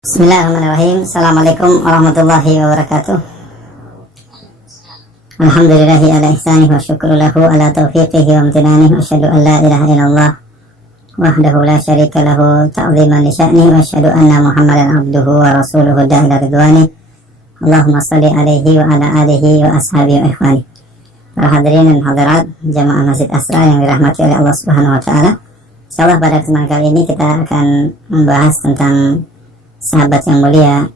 Bismillahirrahmanirrahim. Assalamualaikum warahmatullahi wabarakatuh. Alhamdulillahi ala ihsanih wa syukru lahu ala taufiqihi wa amtinanih. Wa asyhadu an la ilaha illallah wahdahu la syarika lahu ta'ziman li sya'nih. Wa asyhadu anna Muhammadan abduhu wa rasuluhu da'ila ridwani. Allahumma salli alaihi wa ala alihi wa ashabihi wa ikhwani. Para hadirin dan hadirat jamaah Masjid Asra yang dirahmati oleh Allah Subhanahu wa taala. Insyaallah pada kesempatan kali ini kita akan membahas tentang sahabat yang mulia,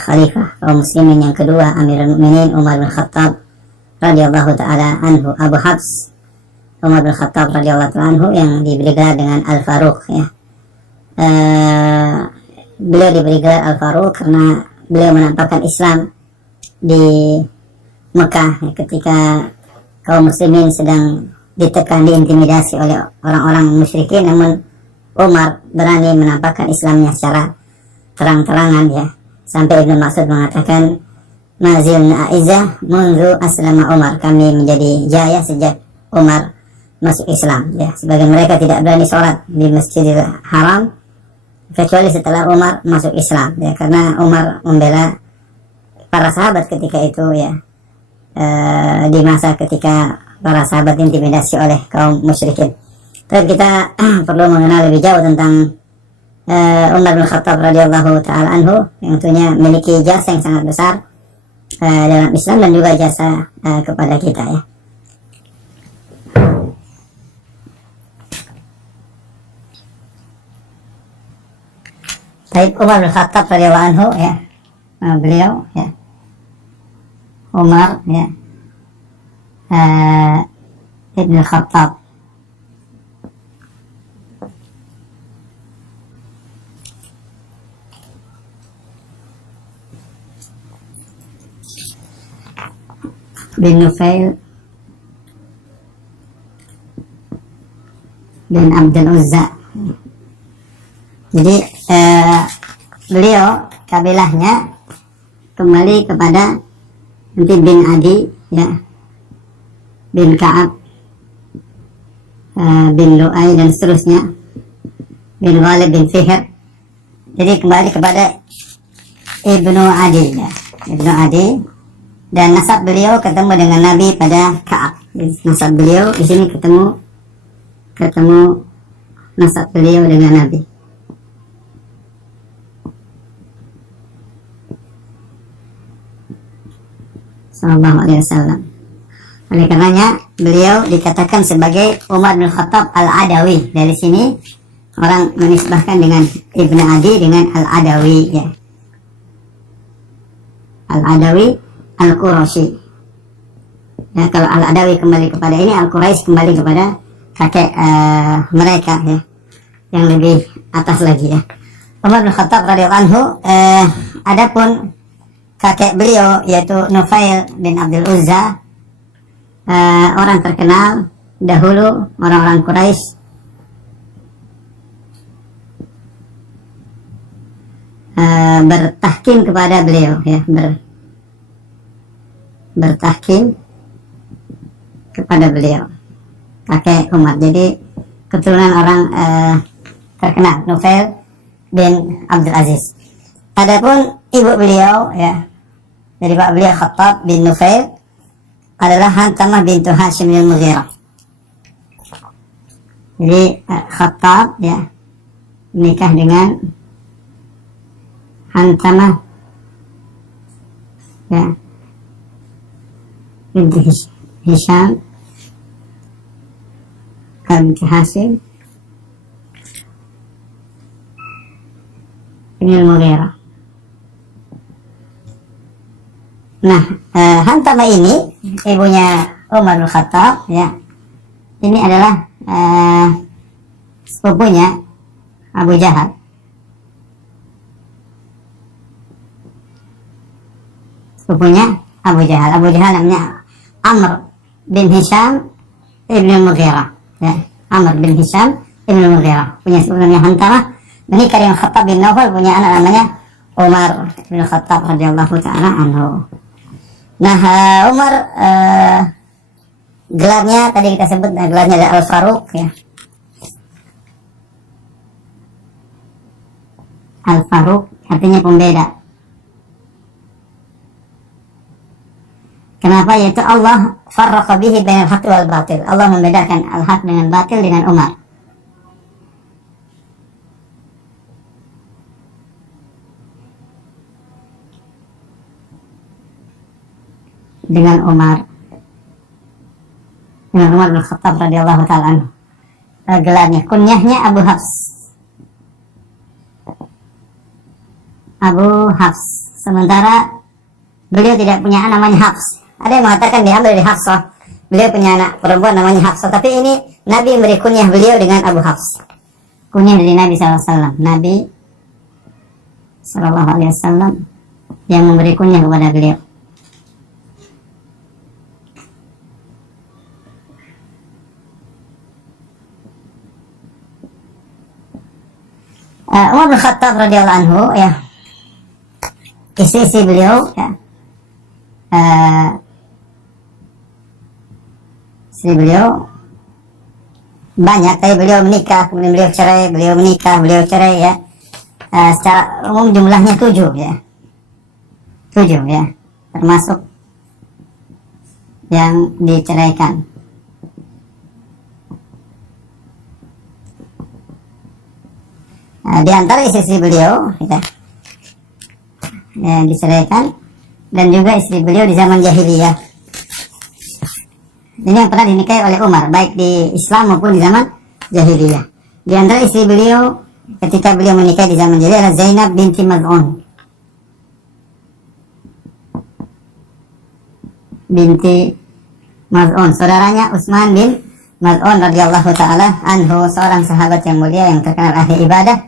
khalifah kaum muslimin yang kedua, Amirul Mukminin Umar bin Khattab radhiyallahu taala anhu, Abu Hafs Umar bin Khattab radhiyallahu taala anhu, yang diberi gelar dengan Al-Faruq ya. Beliau diberi gelar Al-Faruq karena beliau menampakkan Islam di Mekah ya, ketika kaum muslimin sedang ditekan, diintimidasi oleh orang-orang musyrikin, namun Umar berani menampakkan Islamnya secara terang-terangan ya, sampai Ibnu Mas'ud mengatakan mazilna a'izzah mundu aslama Umar, kami menjadi jaya sejak Umar masuk Islam ya. Sebagian mereka tidak berani sholat di Masjidil Haram kecuali setelah Umar masuk Islam ya, karena Umar membela para sahabat ketika itu ya, di masa ketika para sahabat intimidasi oleh kaum musyrikin. Tapi kita perlu mengenal lebih jauh tentang Umar bin Khattab radhiyallahu taala anhu, yang tentunya memiliki jasa yang sangat besar dalam Islam dan juga jasa kepada kita ya. Baik, Umar bin Khattab radhiyallahu anhu ya, beliau ya, Umar ya, Ibn Khattab bin Nufail bin Abdul Uzza. Jadi beliau kabilahnya kembali kepada nanti bin Adi ya, bin Ka'ab, bin Lu'ay dan seterusnya, bin Ghalib bin Fihr. Jadi kembali kepada Ibnu Adi ya, Ibnu Adi. Dan nasab beliau ketemu dengan Nabi pada Ka'ab. Nasab beliau di sini ketemu nasab beliau dengan Nabi. Sallallahu alaihi wasallam. Oleh karenanya beliau dikatakan sebagai Umar bin Khattab Al-Adawi. Dari sini orang menisbahkan dengan Ibnu Adi dengan Al-Adawi ya. Al-Adawi Al-Quraisy ya. Kalau Al-Adawi kembali kepada ini, Al-Quraisy kembali kepada kakek mereka ya, yang lebih atas lagi ya. Umar bin Khattab radhiyallahu anhu, adapun kakek beliau yaitu Nufail bin Abdul Uzza, orang terkenal dahulu orang-orang Quraisy bertahkim kepada beliau ya, bertahkim kepada beliau, kakek Umar. Jadi keturunan orang terkenal, Nufail bin Abdul Aziz. Adapun ibu beliau ya, dari pak beliau Khattab bin Nufail adalah Hantamah bintu Hashim bin Mughirah. Jadi Khattab ya menikah dengan Hantamah ya binti Hisham binti Hashim bin Mughirah. Nah, Hantamah ini ibunya Umar bin Khattab ya. Ini adalah sepupunya Abu Jahal. Sepupunya Abu Jahal. Abu Jahal namanya Amr bin Hisham ibn Mughirah ya. Amr bin Hisham ibn Mughirah punya sepupu namanya Hantamah, menikah dengan Khattab bin Nawfal, punya anak namanya Umar bin Khattab radhiyallahu taala anhu. Nah, Umar gelarnya tadi kita sebut, gelarnya adalah Al-Faruq ya. Al-Faruq artinya pembeda. Kenapa? Yaitu Allah farraqa bihi bainal haqqi wal batil. Allah membedakan al-haq dengan batil dengan Umar. Dengan Umar bin Khattab radhiyallahu taala anhu. Gelarnya, kunyahnya Abu Hafs. Abu Hafs. Sementara beliau tidak punya anak namanya Hafs. Ada yang mengatakan diambil dari Hafsah. Beliau punya anak perempuan namanya Hafsah. Tapi ini Nabi memberi kunyah beliau dengan Abu Hafs. Kunyah dari Nabi SAW. Nabi SAW yang memberi kunyah kepada beliau. Umar bin Khattab radhiyallahu anhu, ya, istri beliau, ya, istri beliau banyak, tapi beliau menikah, kemudian beliau cerai, beliau menikah, beliau cerai, ya. Secara umum jumlahnya 7, ya, 7, ya, termasuk yang diceraikan. Di antara istri beliau, ya, yang diceraikan, dan juga istri beliau di zaman jahiliyah. Ini yang pernah dinikahi oleh Umar, baik di Islam maupun di zaman jahiliyah. Di antara istri beliau ketika beliau menikah di zaman jahiliyah adalah Zainab binti Maz'un. Binti Maz'un, saudaranya Utsman bin Maz'un radhiyallahu taala anhu, seorang sahabat yang mulia yang terkenal ahli ibadah,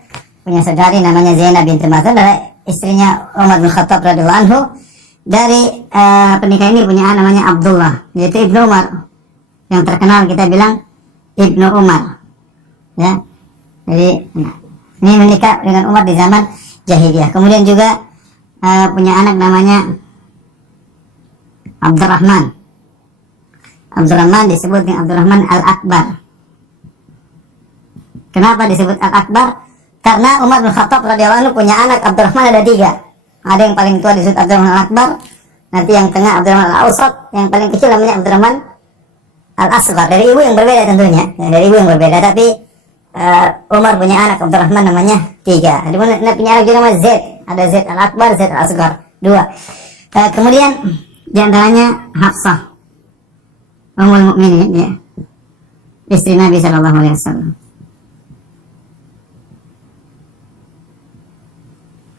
punya saudari namanya Zainab binti Maz'un, adalah istrinya Umar bin Khattab radhiyallahu anhu. Dari pernikahan ini punya anak namanya Abdullah, yaitu Ibnu Umar, yang terkenal kita bilang Ibnu Umar, ya. Jadi ini menikah dengan Umar di zaman jahiliyah. Kemudian juga punya anak namanya Abdurrahman. Abdurrahman disebut dengan Abdurrahman Al-Akbar. Kenapa disebut Al-Akbar? Karena Umar bin Khattab radhiyallahu anhu punya anak Abdurrahman ada 3. Ada yang paling tua disebut Abdurrahman Al-Akbar, nanti yang tengah Abdurrahman Al-Awsat, yang paling kecil namanya Abdurrahman Al-Asghar. Dari ibu yang berbeda tentunya, ya, dari ibu yang berbeda. Tapi Umar punya anak Abdurrahman namanya 3. Ada punya anak juga namanya Zaid. Ada Zaid Al-Akbar, Zaid Al-Asghar, 2. Kemudian diantaranya Hafsah Ummul Mukminin, ya, istri Nabi Shallallahu Alaihi Wasallam.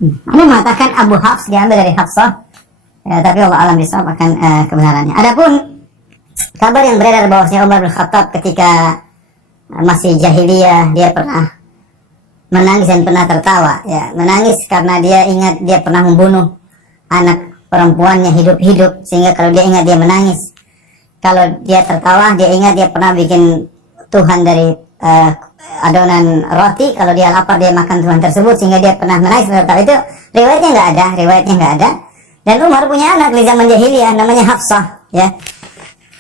Ada mengatakan Abu Hafs diambil dari Hafsah, ya, tapi Allah alam bisawab akan kebenarannya. Adapun kabar yang beredar bahwasanya Umar bin Khattab ketika masih jahiliyah dia pernah menangis dan pernah tertawa, ya, menangis karena dia ingat dia pernah membunuh anak perempuannya hidup-hidup, sehingga kalau dia ingat dia menangis. Kalau dia tertawa dia ingat dia pernah bikin Tuhan dari adonan roti, kalau dia lapar dia makan Tuhan tersebut, sehingga dia pernah menangis tertawa. Itu riwayatnya nggak ada. Dan Umar punya anak di zaman jahiliyah namanya Hafsah, ya.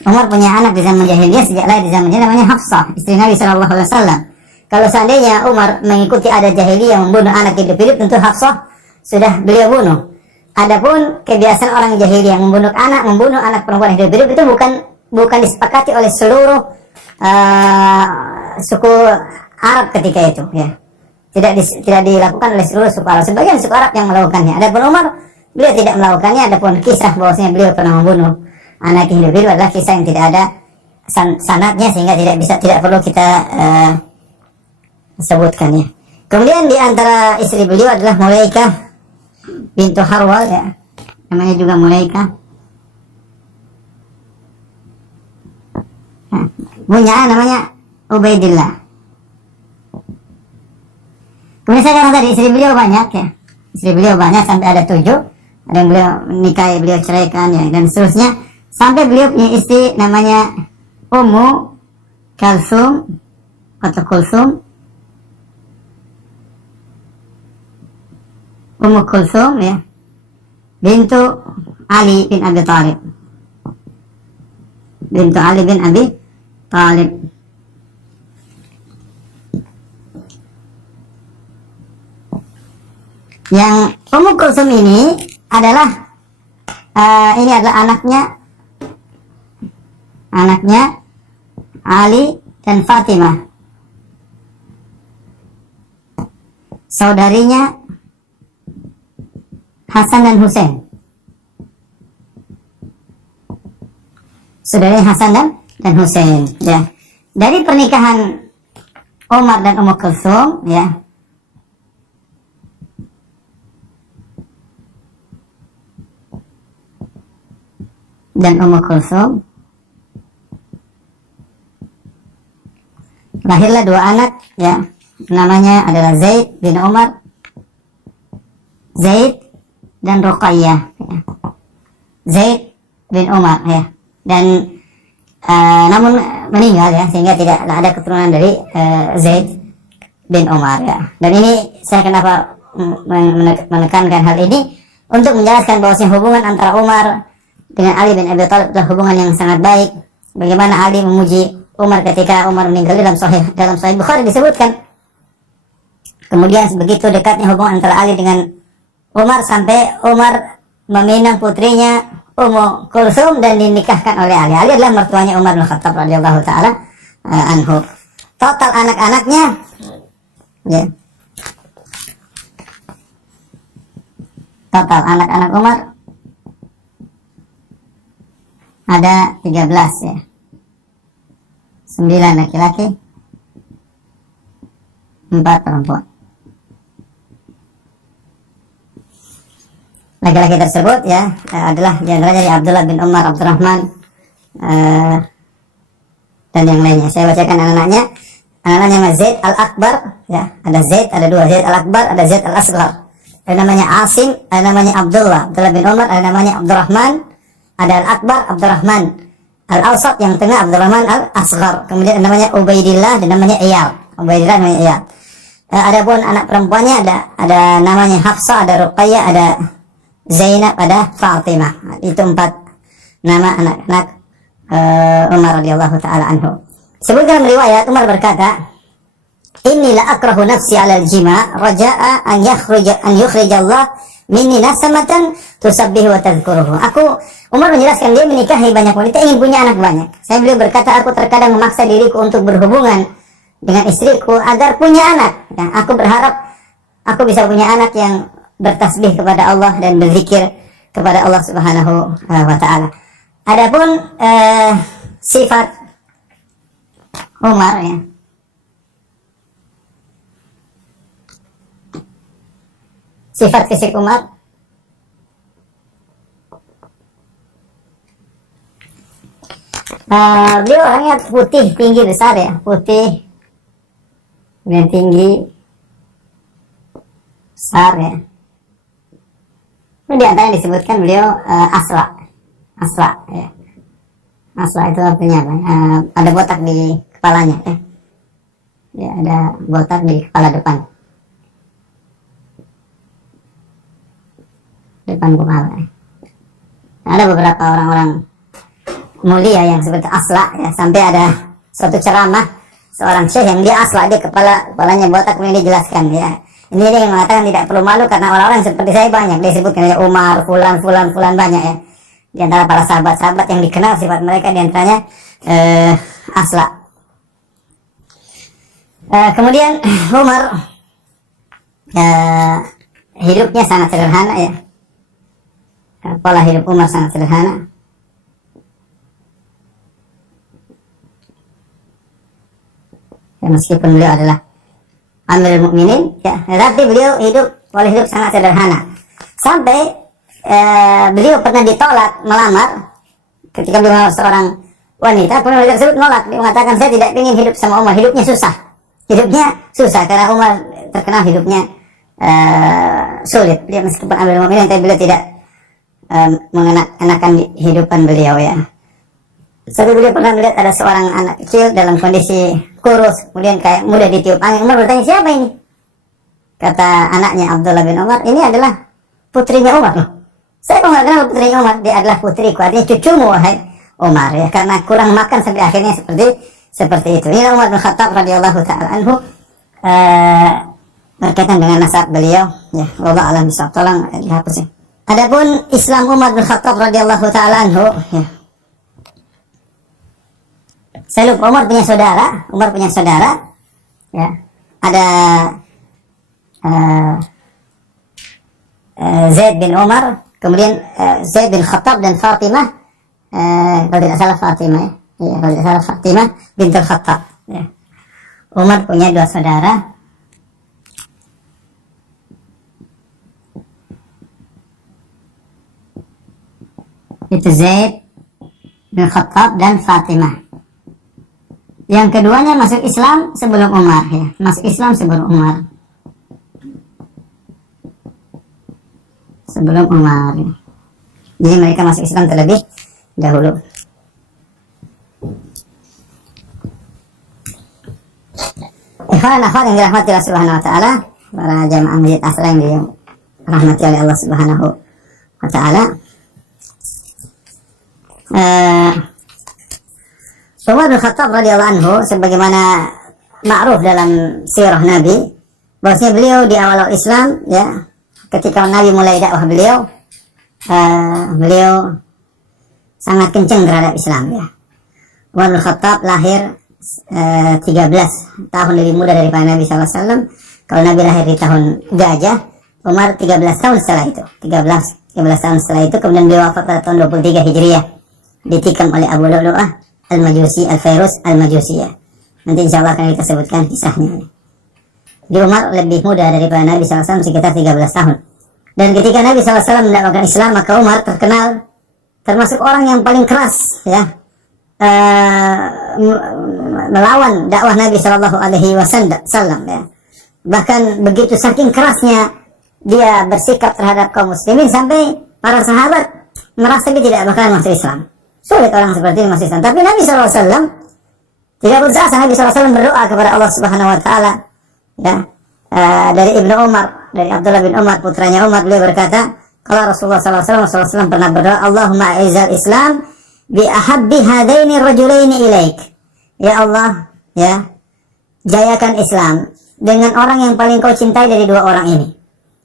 Umar punya anak di zaman jahiliyah, sejak lahir di zaman jahiliyah, namanya Hafsah, istri Nabi Shallallahu Alaihi Wasallam. Kalau seandainya Umar mengikuti adat jahiliyah membunuh anak hidup-hidup, tentu Hafsah sudah beliau bunuh. Adapun kebiasaan orang jahiliyah membunuh anak perempuan hidup-hidup itu bukan disepakati oleh seluruh suku Arab ketika itu, ya. Tidak dilakukan oleh seluruh suku Arab. Sebagian suku Arab yang melakukannya. Adapun Umar, beliau tidak melakukannya. Adapun kisah bahwasanya beliau pernah membunuh anak hidup-hidup adalah kisah yang tidak ada sanadnya, sehingga tidak perlu kita sebutkannya. Kemudian di antara istri beliau adalah Mulaikah bintu Harwal, ya, namanya juga Mulaikah. Punya namanya Ubaidillah. Kemudian saya katakan tadi istri beliau banyak, ya, istri beliau banyak sampai ada 7. Ada yang beliau nikahi, beliau ceraikan, ya, dan seterusnya, sampai beliau punya istri namanya Ummu Kalsum atau Kulsum, Ummu Kulsum, ya, bintu Ali bin Abi Thalib, bintu Ali bin Abi Thalib. Yang Ummu Kulsum ini adalah anaknya Ali dan Fatimah, saudarinya Hasan dan Husain. Saudari Hasan dan Husain, ya. Dari pernikahan Umar dan Ummu Kulsum, ya, dan Ummu Kulsum lahirlah dua anak, ya. Namanya adalah Zaid bin Umar, Zaid dan Ruqayyah, ya. Zaid bin Umar, ya. Dan namun meninggal, ya, sehingga tidak ada keturunan dari Zaid bin Umar, ya. Dan ini saya kenapa menekankan hal ini untuk menjelaskan bahwasanya hubungan antara Umar dengan Ali bin Abi Thalib adalah hubungan yang sangat baik. Bagaimana Ali memuji Umar ketika Umar meninggal, dalam Sahih Bukhari disebutkan. Kemudian begitu dekatnya hubungan antara Ali dengan Umar sampai Umar meminang putrinya Ummu Kulsum dan dinikahkan oleh Ali. Ali adalah mertuanya Umar bin Khattab radhiyallahu taala anhu. Total anak-anaknya, ya. Total anak-anak Umar ada 13, ya. 9 laki-laki, 4 perempuan. Laki-laki tersebut, ya, adalah diantaranya dari Abdullah bin Umar, Abdurrahman, dan yang lainnya. Saya bacakan anak-anaknya. Anak-anaknya Zaid al-Akbar, ya. Ada Zaid, ada dua Zaid al-Akbar, ada Zaid al-Asghar. Ada namanya Asim, ada namanya Abdullah bin Umar, ada namanya Abdurrahman, ada al-Akbar, Abdurrahman. Al-Awsat yang tengah Abdurrahman al-Asghar. Kemudian ada namanya Ubaidillah dan namanya Iyal. Ubaidillah namanya Iyal. Adapun anak perempuannya ada namanya Hafsah, ada Ruqayyah, ada Zainab, ada Fatimah. Itu 4 nama anak-anak Umar radhiyallahu taala anhu. Sebutkan dalam riwayat Umar berkata, "Inni la akrahu nafsi 'ala al-jima' raja'a an yukhrij Allah minni nasamatan tusabbihu wa tadhkuruhu." Umar menjelaskan dia menikahi banyak wanita, ingin punya anak banyak. Beliau berkata, aku terkadang memaksa diriku untuk berhubungan dengan istriku agar punya anak. Ya, aku berharap aku bisa punya anak yang bertasbih kepada Allah dan berzikir kepada Allah Subhanahu wa taala. Adapun sifat Umar, ya. Sifat fisik Umar beliau orangnya putih, tinggi, besar, ya. Putih dan tinggi, besar, ya. Di antara disebutkan beliau asla, ya. Asla itu artinya apa? Ada botak di kepalanya, ya. Ya, ada botak di kepala depan kepala, ya. Ada beberapa orang-orang mulia yang seperti asla, ya. Sampai ada suatu ceramah seorang syekh yang dia asla, dia kepalanya botak, kemudian dia jelaskan, ya. Ini dia yang mengatakan tidak perlu malu karena orang-orang seperti saya banyak. Dia sebutkan, ya, Umar, fulan banyak, ya. Di antara para sahabat-sahabat yang dikenal sifat mereka, di antaranya asla. Kemudian Umar hidupnya sangat sederhana, ya. Pola hidup Umar sangat sederhana. Ya, meskipun beliau adalah Amirul Mukminin, ya, tetapi beliau pola hidup sangat sederhana. Sampai beliau pernah ditolak melamar ketika beliau melamar seorang wanita, kemudian wanita tersebut menolak. Dia mengatakan, saya tidak ingin hidup sama Umar, hidupnya susah karena Umar terkenal hidupnya sulit. Dia meskipun Amirul Mukminin, tapi beliau tidak mengenakan hidupan beliau, ya. Tapi beliau pernah melihat ada seorang anak kecil dalam kondisi kurus, kemudian kayak mudah ditiup angin. Umar bertanya, siapa ini? Kata anaknya Abdullah bin Umar, ini adalah putrinya Umar. Loh, saya kok nggak kenal putrinya Umar? Dia adalah putriku, artinya cucumu, wahai Umar, ya. Karena kurang makan sampai akhirnya seperti itu. Ini Umar bin Khattab radhiyallahu taala anhu berkaitan dengan nasab beliau. Ya, wallahu a'lam bishawab. Tolong dihapus ya. Adapun Islam Umar bin Khattab radhiyallahu taala anhu, ya. Saya lupa, Umar punya saudara, ya. Ada Zaid bin Umar, kemudian Zaid bin Khattab dan Fatimah, kalau tidak salah Fatimah, ya, kalau tidak salah Fatimah bintul Khattab. Ya. Umar punya dua saudara. Itu Zaid bin Khattab dan Fatimah. Yang keduanya masuk Islam sebelum Umar, ya. Masuk Islam sebelum Umar. Sebelum Umar. Ya. Jadi mereka masuk Islam terlebih dahulu. Ikhwan akhwat yang dirahmati Allah Subhanahu wa taala, para jamaah Masjid Asra yang dirahmati oleh Allah Subhanahu wa taala. Umar bin Khattab radhiyallahu anhu, sebagaimana ma'ruf dalam sirah Nabi, bahwasanya beliau di awal Islam, ya, ketika Nabi mulai dakwah beliau sangat kencang terhadap Islam, ya. Umar bin Khattab lahir 13 tahun lebih muda daripada Nabi SAW. Kalau Nabi lahir di tahun gajah, Umar 13 tahun setelah itu. 13 tahun setelah itu, kemudian beliau wafat pada tahun 23 Hijriah, ditikam oleh Abu Lu'lu'ah Al-Majusi, Al-Fairuz Al-Majusiyah. Nanti insya Allah akan kita sebutkan kisahnya. Jadi Umar lebih muda daripada Nabi SAW sekitar 13 tahun. Dan ketika Nabi SAW mendakwakan Islam, maka Umar terkenal termasuk orang yang paling keras, ya, melawan dakwah Nabi SAW, ya. Bahkan begitu saking kerasnya dia bersikap terhadap kaum muslimin sampai para sahabat merasa dia tidak bakalan masuk Islam. Sulit orang seperti ini masuk Islam. Tapi Nabi SAW tidak putus asa. Nabi SAW berdoa kepada Allah Subhanahu wa taala, ya. Dari Ibnu Umar, dari Abdullah bin Umar putranya Umar, beliau berkata, kalau Rasulullah SAW pernah berdoa, Allahumma a'izzal Islam bi ahabbi hadaini rajulaini ilaik. Ya Allah, ya, jayakan Islam dengan orang yang paling kau cintai dari dua orang ini.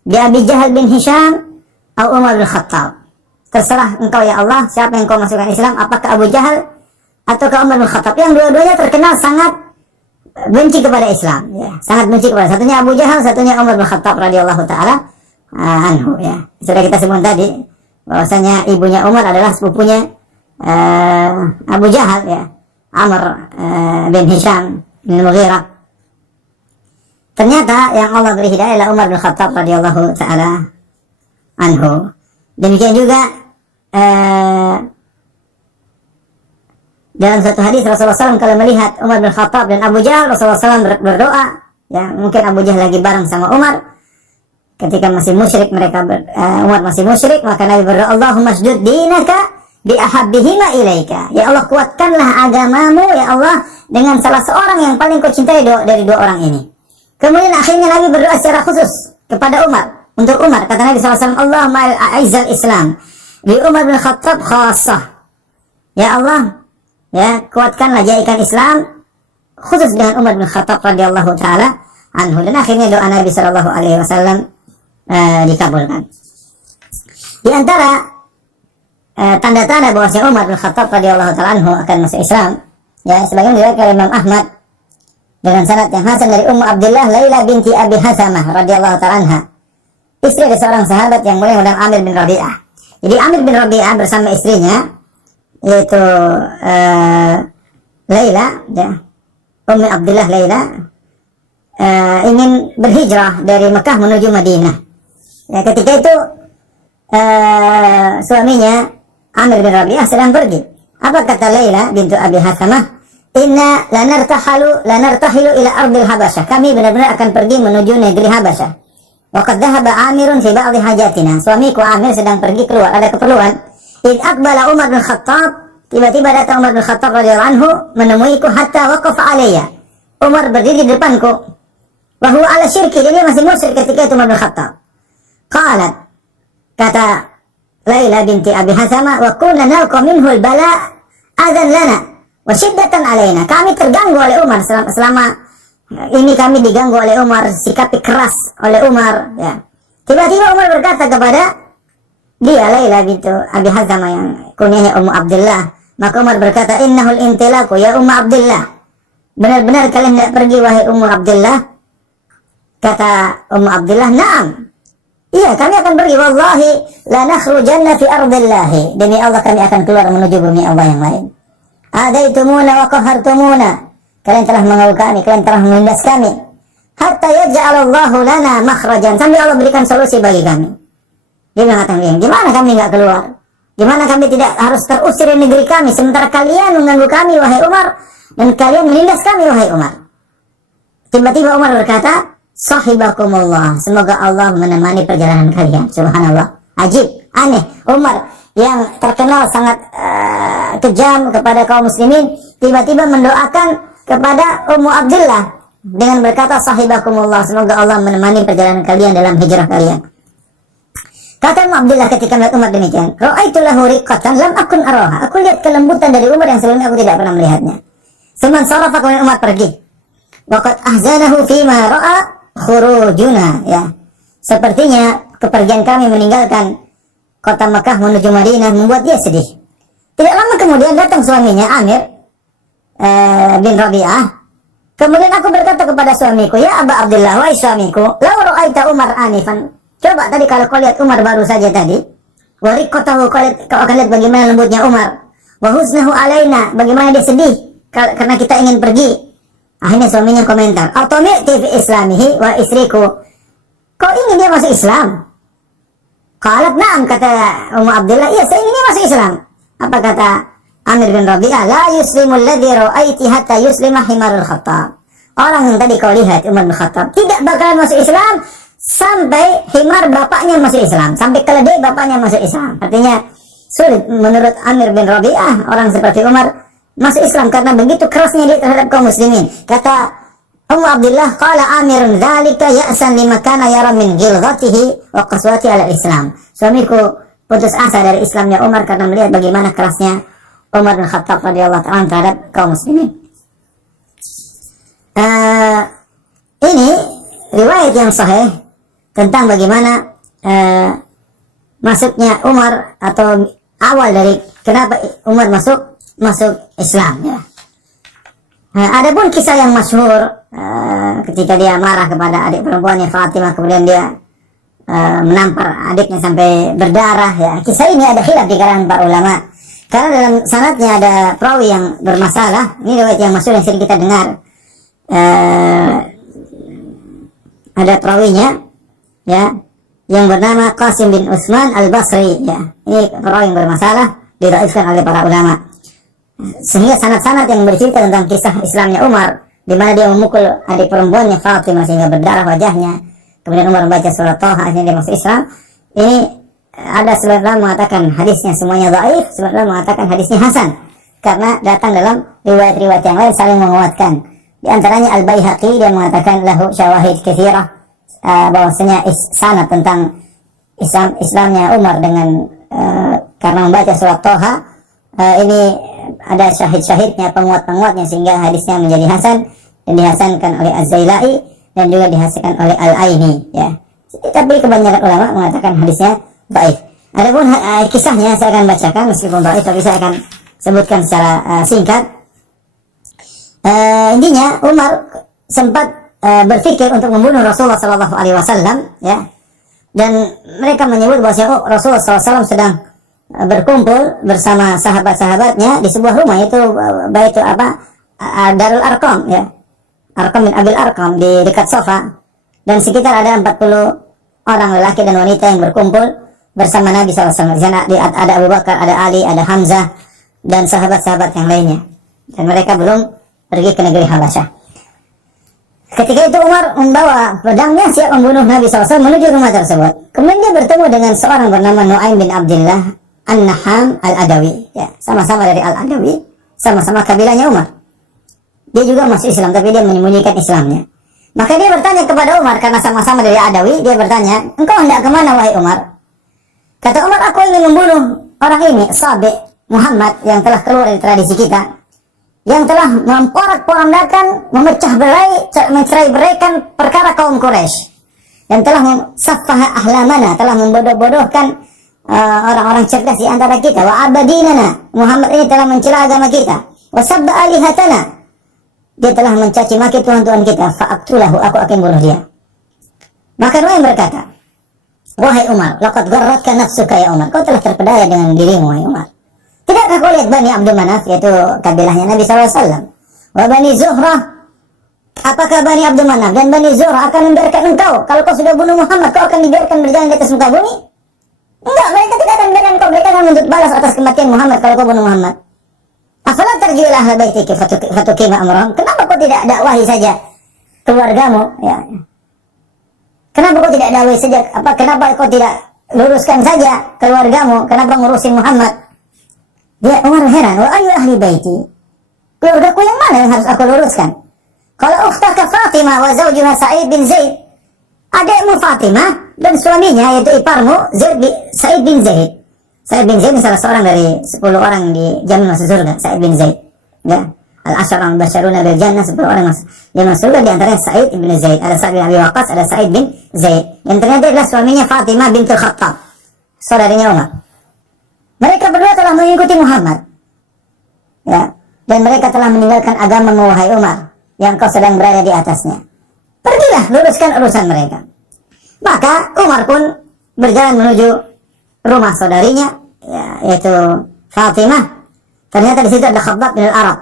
Bi Abi Jahal bin Hisham atau Umar bin Khattab. Terserah engkau ya Allah, siapa yang kau masukkan Islam, apakah Abu Jahal atau Umar bin Khattab, yang dua-duanya terkenal sangat benci kepada Islam, ya, sangat benci kepada, satunya Abu Jahal, satunya Umar bin Khattab radhiyallahu taala anhu, ya. Sudah kita sebut tadi bahwasanya ibunya Umar adalah sepupunya Abu Jahal, ya, Amr bin Hisham bin Mughirah. Ternyata yang Allah beri hidayah adalah Umar bin Khattab radhiyallahu taala anhu. Demikian juga dalam satu hadis Rasulullah SAW kalau melihat Umar bin Khattab dan Abu Jahal, Rasulullah SAW berdoa, ya, mungkin Abu Jahal lagi bareng sama Umar ketika masih musyrik, Umar masih musyrik, maka Nabi berdoa, Allahumma shdud dinaka bi ahabbihima ilaika. Ya Allah, kuatkanlah agamamu ya Allah dengan salah seorang yang paling kau cintai dari dua orang ini. Kemudian akhirnya Nabi berdoa secara khusus kepada Umar, untuk Umar, kata Nabi SAW, Allahumma a'izzal Islam bi Umar bin Khattab khassah. Ya Allah, ya, kuatkanlah, jadikan Islam khusus dengan Umar bin Khattab radhiyallahu taala anhu. Dan akhirnya doa Nabi sallallahu alaihi wasallam dikabulkan. Di antara tanda-tanda bahwasanya Umar bin Khattab radhiyallahu taala anhu akan masuk Islam, ya, sebagian diriwayatkan oleh Imam Ahmad dengan sanad yang hasan dari Ummu Abdullah Laila binti Abi Hasamah radhiyallahu taala anha, istri dari seorang sahabat yang mulia bernama Amir bin Rabi'ah. Jadi Amir bin Rabi'ah bersama istrinya, yaitu Laila, ya, Ummu Abdullah Laila, ingin berhijrah dari Mekah menuju Madinah. Ya, ketika itu suaminya Amir bin Rabi'ah sedang pergi. Apa kata Laila bintu Abi Hasamah? Inna lanartahilu ila ardil Habasyah. Kami benar-benar akan pergi menuju negeri Habasyah. Wa qad dhahaba Amirun fi ba'dhi hajatina. Suamiku Amir sedang pergi keluar, ada keperluan. Id aqbala Umar bin Khattab. Tiba-tiba datang Umar bin Khattab radhiyallahu anhu menemuiku hatta waqafa alayya. Umar berdiri di depanku. Wa huwa ala syirki, dia masih musyrik ketika itu Umar bin Khattab. Qalat, kata Laila binti Abi Hasamah, wa kunna nalqa minhu al-bala' adzan lana wa syiddatan alaina. Kami terganggu oleh Umar selama Ini kami diganggu oleh Umar, sikapi keras oleh Umar, ya. Tiba-tiba Umar berkata kepada dia, Laila bintu Abi Hazam yang kunyahnya Ummu Abdullah. Maka Umar berkata, innahul intilaku ya Ummu Abdullah. Benar-benar kalian tidak pergi wahai Ummu Abdullah? Kata Ummu Abdullah, na'am. Iya, kami akan pergi. Wallahi la nakhrujanna fi ardillahi. Demi Allah kami akan keluar menuju bumi Allah yang lain. Adaitumuna wa qahartumuna. Kalian telah mengganggu kami, kalian telah menindas kami. Hatta yaj'alallahu lana makhrajan. Sampai Allah berikan solusi bagi kami. Dia mengatakan, gimana kami nggak keluar? Gimana kami tidak harus terusir dari negeri kami? Sementara kalian mengganggu kami, wahai Umar. Dan kalian menindas kami, wahai Umar. Tiba-tiba Umar berkata, sahibakumullah. Semoga Allah menemani perjalanan kalian. Subhanallah. Ajib, aneh. Umar yang terkenal sangat kejam kepada kaum muslimin, tiba-tiba mendoakan kepada Ummu Abdullah dengan berkata, sahibakumullah. Semoga Allah menemani perjalanan kalian dalam hijrah kalian. Kata Ummu Abdullah ketika melihat Umar demikian, ra'aitu lahu riqatan lam akun araha. Aku lihat kelembutan dari Umar yang sebelumnya aku tidak pernah melihatnya. Seman sarafa, kemudian Umar pergi. Waqad ahzanahu fima ra'a khurujuna, ya. Sepertinya kepergian kami meninggalkan kota Mekah menuju Madinah membuat dia sedih. Tidak lama kemudian datang suaminya Amir bin Rabi'ah. Kemudian aku berkata kepada suamiku, ya Aba Abdullah, wahai suamiku, lau ra'aita Umar anifan. Coba tadi kalau kau lihat Umar baru saja tadi, wariqatahu, kau akan lihat bagaimana lembutnya Umar. Wa husnahu alaina, bagaimana dia sedih karena kita ingin pergi. Akhirnya suaminya komentar, "Atami'ti fi islamihi wa isriku." Kau ingin dia masuk Islam? Qalat na'am, kata Ummu Abdullah, iya saya ingin dia masuk Islam. Apa kata Amir bin Rabi'ah? La yuslimul ladzi ra'aiti hatta yuslima Himarul Khattab. Orang yang tadi kau lihat Umar bin Khattab tidak bakalan masuk Islam sampai Himar bapaknya masuk Islam, sampai keledai bapaknya masuk Islam. Artinya sulit menurut Amir bin Rabi'ah orang seperti Umar masuk Islam karena begitu kerasnya dia terhadap kaum muslimin. Kata Ummu Abdullah, qala Amirun dzalika ya'san lima kana yara min ghilzatihi wa qaswati ala Islam. Suamiku putus asa dari Islamnya Umar karena melihat bagaimana kerasnya Umar bin Khattab radhiyallahu ta'ala terhadap kaum muslimin. Ini riwayat yang sahih tentang bagaimana masuknya Umar atau awal dari kenapa Umar masuk Islam, ya. Adapun kisah yang masyhur ketika dia marah kepada adik perempuannya Fatimah, kemudian dia menampar adiknya sampai berdarah, ya. Kisah ini ada khilaf di kalangan para ulama karena dalam sanadnya ada perawi yang bermasalah. Ini riwayat yang masyhur yang sering kita dengar. Ada perawinya, ya, yang bernama Qasim bin Utsman al-Basri, ya. Ini perawi yang bermasalah, diraifkan oleh para ulama. Sehingga sanad-sanad yang bercerita tentang kisah Islamnya Umar, di mana dia memukul adik perempuannya Fatimah sehingga berdarah wajahnya, kemudian Umar membaca surat Thaha, akhirnya dia masuk Islam. Ini ada sebagian ulama mengatakan hadisnya semuanya dhaif, sebagian ulama mengatakan hadisnya hasan karena datang dalam riwayat-riwayat yang lain saling menguatkan. Di antaranya Al-Baihaqi, dia mengatakan lahu syawahid katsirah, bahwasanya sanad tentang Islamnya Umar dengan karena membaca surat Thaha ini ada syahid-syahidnya, penguat-penguatnya, sehingga hadisnya menjadi hasan dan dihasankan oleh Az-Zailai dan juga dihasankan oleh Al-Aini, ya. Tapi kebanyakan ulama mengatakan hadisnya baik. Adapun kisahnya saya akan bacakan meskipun baik, tapi saya akan sebutkan secara singkat. Intinya Umar sempat berpikir untuk membunuh Rasulullah SAW, ya. Dan mereka menyebut bahwa Rasulullah SAW sedang berkumpul bersama sahabat-sahabatnya di sebuah rumah, yaitu Baitul Darul Arqam, ya. Arqam bin Abil Arqam di dekat Sofa, dan sekitar ada 40 orang lelaki dan wanita yang berkumpul bersama Nabi SAW. Di sana ada Abu Bakar, ada Ali, ada Hamzah dan sahabat-sahabat yang lainnya, dan mereka belum pergi ke negeri Habasyah. Ketika itu Umar membawa pedangnya siap membunuh Nabi SAW menuju rumah tersebut. Kemudian dia bertemu dengan seorang bernama Nu'aim bin Abdullah An-Naham Al-Adawi, ya, sama-sama dari Al-Adawi, sama-sama kabilahnya Umar. Dia juga masuk Islam, tapi dia menyembunyikan Islamnya. Maka dia bertanya kepada Umar, karena sama-sama dari Adawi, dia bertanya, engkau hendak kemana wahai Umar? Kata Umar, aku ingin membunuh orang ini, Sabi Muhammad, yang telah keluar dari tradisi kita. yang telah memporak-porandakan, memecah berai, mencerai-beraikan perkara kaum Quraisy, dan telah saffah ahlamana, telah membodoh-bodohkan orang-orang cerdas di antara kita. Wa abadinana, Muhammad ini telah mencela agama kita. Wa sabba alihatana, dia telah mencaci maki Tuhan-Tuhan kita. Fa'aktulahu, aku akan bunuh dia. Maka Nuaim berkata, wahai Umar, laqad gharratka nafsuka ya Umar, kau telah terpedaya dengan dirimu wahai Umar. Tidakkah kau lihat Bani Abdul Manaf, yaitu kabilahnya Nabi SAW, wa Bani Zuhrah, apakah Bani Abdul Manaf dan Bani Zuhrah akan membiarkan engkau? Kalau kau sudah bunuh Muhammad, kau akan dibiarkan berjalan di atas muka bumi? Enggak, mereka tidak akan membiarkan kau. Mereka akan menuntut balas atas kematian Muhammad kalau kau bunuh Muhammad. Afala tarji'u ila ahli baitika fatukima amrahum, kenapa kau tidak dakwahi saja keluargamu, ya? Kenapa kau tidak dakwahi saja, kenapa kau tidak luruskan saja keluargamu? Kenapa ngurusin Muhammad? Dia Umar heran, wa ayu ahli baiti, keluargaku yang mana yang harus aku luruskan? Kalau ukhtaka Fatimah wa zawjuha Sa'id bin Zaid, adikmu Fatimah dan suaminya yaitu iparmu Sa'id bin Zaid. Sa'id bin Zaid salah seorang dari 10 orang di jamin masuk surga. Sa'id bin Zaid, ya, al-asyara al-basyaruna bil jannah, 10 orang masuk surga, di antaranya Sa'id bin Zaid. Ada Sa'id bin Abi Waqqas, ada Sa'id bin Zaid. Yang ternyata adalah suaminya Fatimah bintul Khattab, saudarinya Umar. Mereka berdua telah mengikuti Muhammad, ya, dan mereka telah meninggalkan agama wahai Umar yang kau sedang berada di atasnya. Pergilah, luruskan urusan mereka. Maka Umar pun berjalan menuju rumah saudarinya, ya, yaitu Fatimah. Ternyata di situ ada Khabbab bin al-Arab.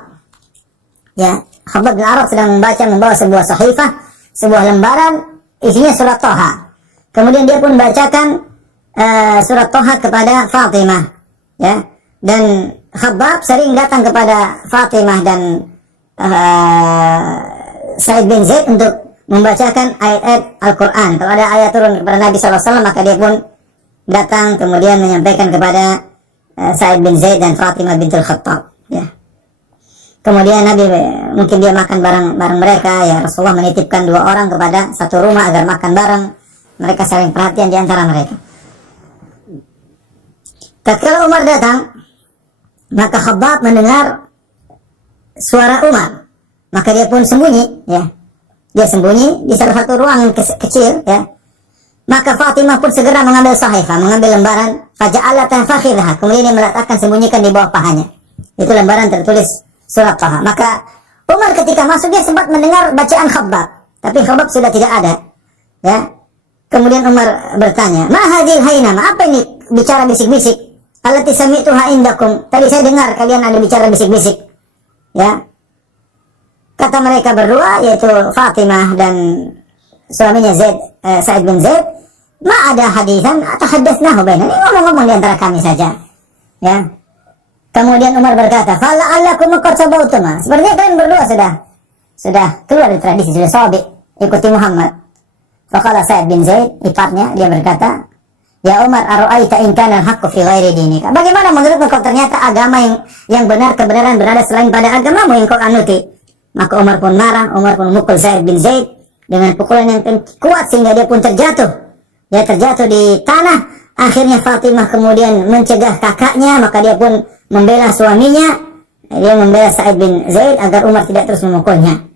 Ya, Khabbab bin al-Arab sedang membawa sebuah sahifah, sebuah lembaran isinya surat Thaha. Kemudian dia pun bacakan surat Thaha kepada Fatimah. Ya, dan Khabbab sering datang kepada Fatimah dan Sa'id bin Zaid untuk membacakan ayat-ayat Al-Quran. Kalau ada ayat turun kepada Nabi SAW, maka dia pun datang kemudian menyampaikan kepada Sa'id bin Zaid dan Fatimah bintul Khattab. Ya. Kemudian Nabi mungkin dia makan bareng mereka, ya, Rasulullah menitipkan 2 orang kepada satu rumah agar makan bareng. Mereka saling perhatian di antara mereka. Tatkala Umar datang, maka Khabbab mendengar suara Umar, maka dia pun sembunyi, ya. Dia sembunyi di salah satu ruangan kecil, ya. Maka Fatimah pun segera mengambil sahifah, mengambil lembaran, faja'alatan fakhidha, kemudian dia meletakkan, sembunyikan di bawah pahanya. Itu lembaran tertulis surat Thaha. Maka Umar ketika masuk dia sempat mendengar bacaan Khabbab, tapi Khabbab sudah tidak ada, ya. Kemudian Umar bertanya, "Ma hadhil hainama?" Apa ini bicara bisik-bisik? Allati sami'tuha indakum. Tadi saya dengar kalian ada bicara bisik-bisik. Ya. Kata mereka berdua, yaitu Fatimah dan suaminya Sa'id bin Zaid, "Ma ada hadisan atau haddatsnahu bainana." Ini ngomong-ngomong di antara kami saja. Ya. Kemudian Umar berkata, "Fala'allakum qad sabautuma." Sepertinya kalian berdua sudah keluar dari tradisi, sudah sabi, ikuti Muhammad. Faqala Sa'id bin Zaid, iparnya, dia berkata, "Ya Umar, ara'aita in kana al-haqqu fi ghairi dinika." Bagaimana menurutmu kalau ternyata agama yang benar, kebenaran berada selain pada agamamu yang kau anuti? Maka Umar pun marah, Umar pun memukul Sa'id bin Zaid dengan pukulan yang kuat sehingga dia pun terjatuh. Dia terjatuh di tanah. Akhirnya Fatimah kemudian mencegah kakaknya, maka dia pun membela suaminya. Dia membela Sa'id bin Zaid agar Umar tidak terus memukulnya.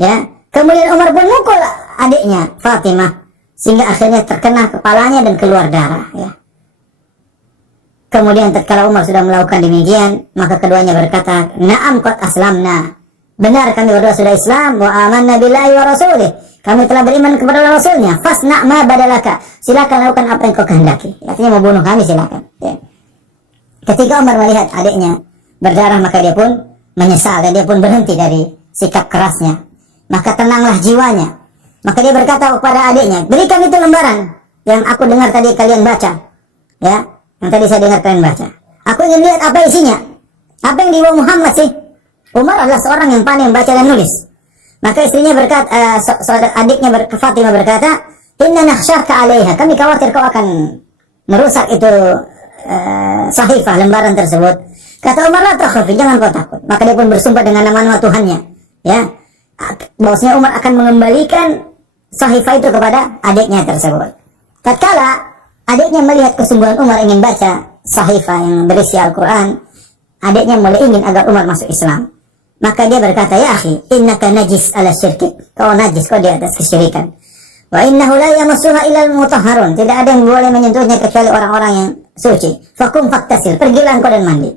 Ya. Kemudian Umar pun memukul adiknya Fatimah sehingga akhirnya terkena kepalanya dan keluar darah, ya. Kemudian tatkala Umar sudah melakukan demikian, maka keduanya berkata, "Na'am qad aslamna." Benar, kami berdua sudah Islam, wa amanna billahi wa rasulih. Kami telah beriman kepada Rasulnya. Fasna' ma badalaka. Silakan lakukan apa yang kau kehendaki. Artinya mau bunuh kami silakan, ya. Ketika Umar melihat adiknya berdarah, maka dia pun menyesal dan dia pun berhenti dari sikap kerasnya. Maka tenanglah jiwanya. Maka dia berkata kepada adiknya, "Berikan itu lembaran yang aku dengar tadi kalian baca." Ya, yang tadi saya dengar kalian baca. Aku ingin lihat apa isinya. Apa yang dibawa Muhammad sih? Umar adalah seorang yang pandai membaca dan nulis. Maka istrinya berkata, adiknya Fatimah berkata, "Inna nakhsyaka 'alaiha." Kami khawatir kau akan merusak itu sahifah, lembaran tersebut. Kata Umar, "La takhafi, jangan kau takut." Maka dia pun bersumpah dengan nama-nama Tuhannya, ya. Bahwasanya Umar akan mengembalikan sahifah itu kepada adiknya tersebut. Tatkala adiknya melihat kesungguhan Umar ingin baca sahifah yang berisi Al-Quran, adiknya mulai ingin agar Umar masuk Islam. Maka dia berkata, ya akhi, innaka najis ala syirkik. Kau najis, kau di atas kesyirikan. Wa innahu la yamassuha illa al-mutahharun. Tidak ada yang boleh menyentuhnya kecuali orang-orang yang suci. Fakum faktasil, pergilah engkau dan mandi.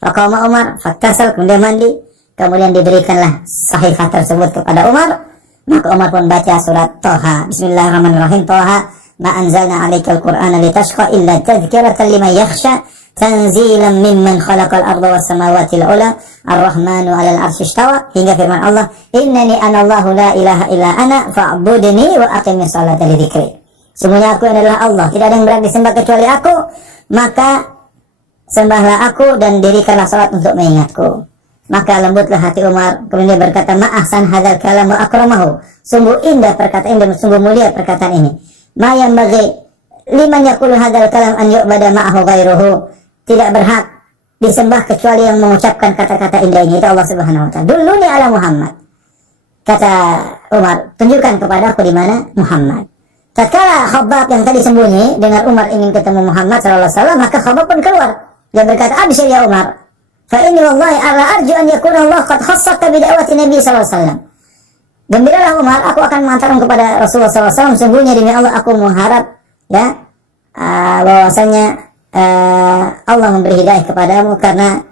Faqama Umar faktasal, kemudian mandi. Kemudian diberikanlah sahifah tersebut kepada Umar. Maka Umar pun baca surat Toha. Bismillahirrahmanirrahim. Toha, ma anzalna 'alaikal qur'ana litashqa illa tadhkiratan liman yakhsha. Tanzilan mimman khalaqal arda was samawati al-ula ar-rahmanu 'alal 'arsy istawa, hingga firman Allah, innani anallahu la ilaha illa ana fa'budni wa aqimis salata li dzikri. Sungguhnya aku adalah Allah, tidak ada yang berhak disembah kecuali aku, maka sembahlah aku dan dirikanlah salat untuk mengingatku. Maka lembutlah hati Umar, kemudian dia berkata, ma ahsan hadzal kalam wa akramahu. Sungguh indah perkataan ini dan sungguh mulia perkataan ini. Ma yang bagi liman yaqulu hadzal kalam an yu'bada ma'ahu ghairuhu. Tidak berhak disembah kecuali yang mengucapkan kata-kata indah ini, itu Allah Subhanahu wa taala. Duluni ala Muhammad. Kata Umar, tunjukkan kepada aku di mana Muhammad. Tatkala Khabbab yang tadi sembunyi dengar Umar ingin ketemu Muhammad sallallahu alaihi wasallam, maka Khabbab pun keluar. Dia berkata, "Abshir ya Umar, fa inni wallahi ala arju an yakuna Allah qad khassaka bi da'wati Nabi sallallahu alaihi wasallam." Gembiralah Umar, aku akan mengantarkan kepada Rasulullah sallallahu alaihi wasallam, sungguhnya demi Allah aku mengharap ya bahwasanya Allah memberi hidayah kepadamu karena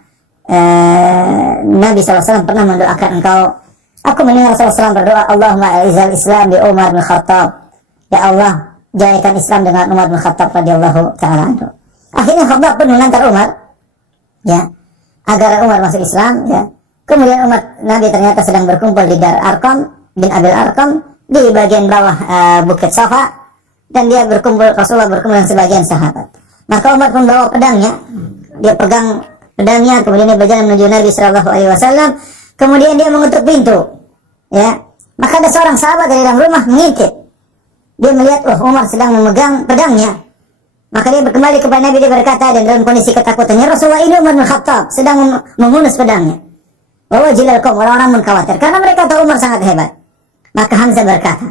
Nabi SAW pernah mendoakan engkau. Aku mendengar Rasulullah SAW berdoa, Allahumma a'izal Islam bi Umar bin Khattab. Ya Allah, jadikan Islam dengan Umar bin Khattab radhiyallahu ta'ala anhu. Akhirnya Khabbab pun mengantar Umar, ya, agar Umar masuk Islam. Ya. Kemudian umat Nabi ternyata sedang berkumpul di Dar Arqam bin Abil Arqam di bagian bawah Bukit Safa, dan dia berkumpul, Rasulullah berkumpul dengan sebagian sahabat. Maka Umar pun bawa pedangnya, dia pegang pedangnya, kemudian dia berjalan menuju Nabi Shallallahu Alaihi Wasallam. Kemudian dia mengetuk pintu, ya. Maka ada seorang sahabat dari dalam rumah mengintip. Dia melihat, Umar sedang memegang pedangnya. Maka dia kembali kepada Nabi, dia berkata, dan dalam kondisi ketakutannya, Rasulullah, ini Umar bin Khattab sedang menghunus pedangnya. Bahwa jilal kaum, orang-orang pun khawatir karena mereka tahu Umar sangat hebat. Maka Hamzah berkata,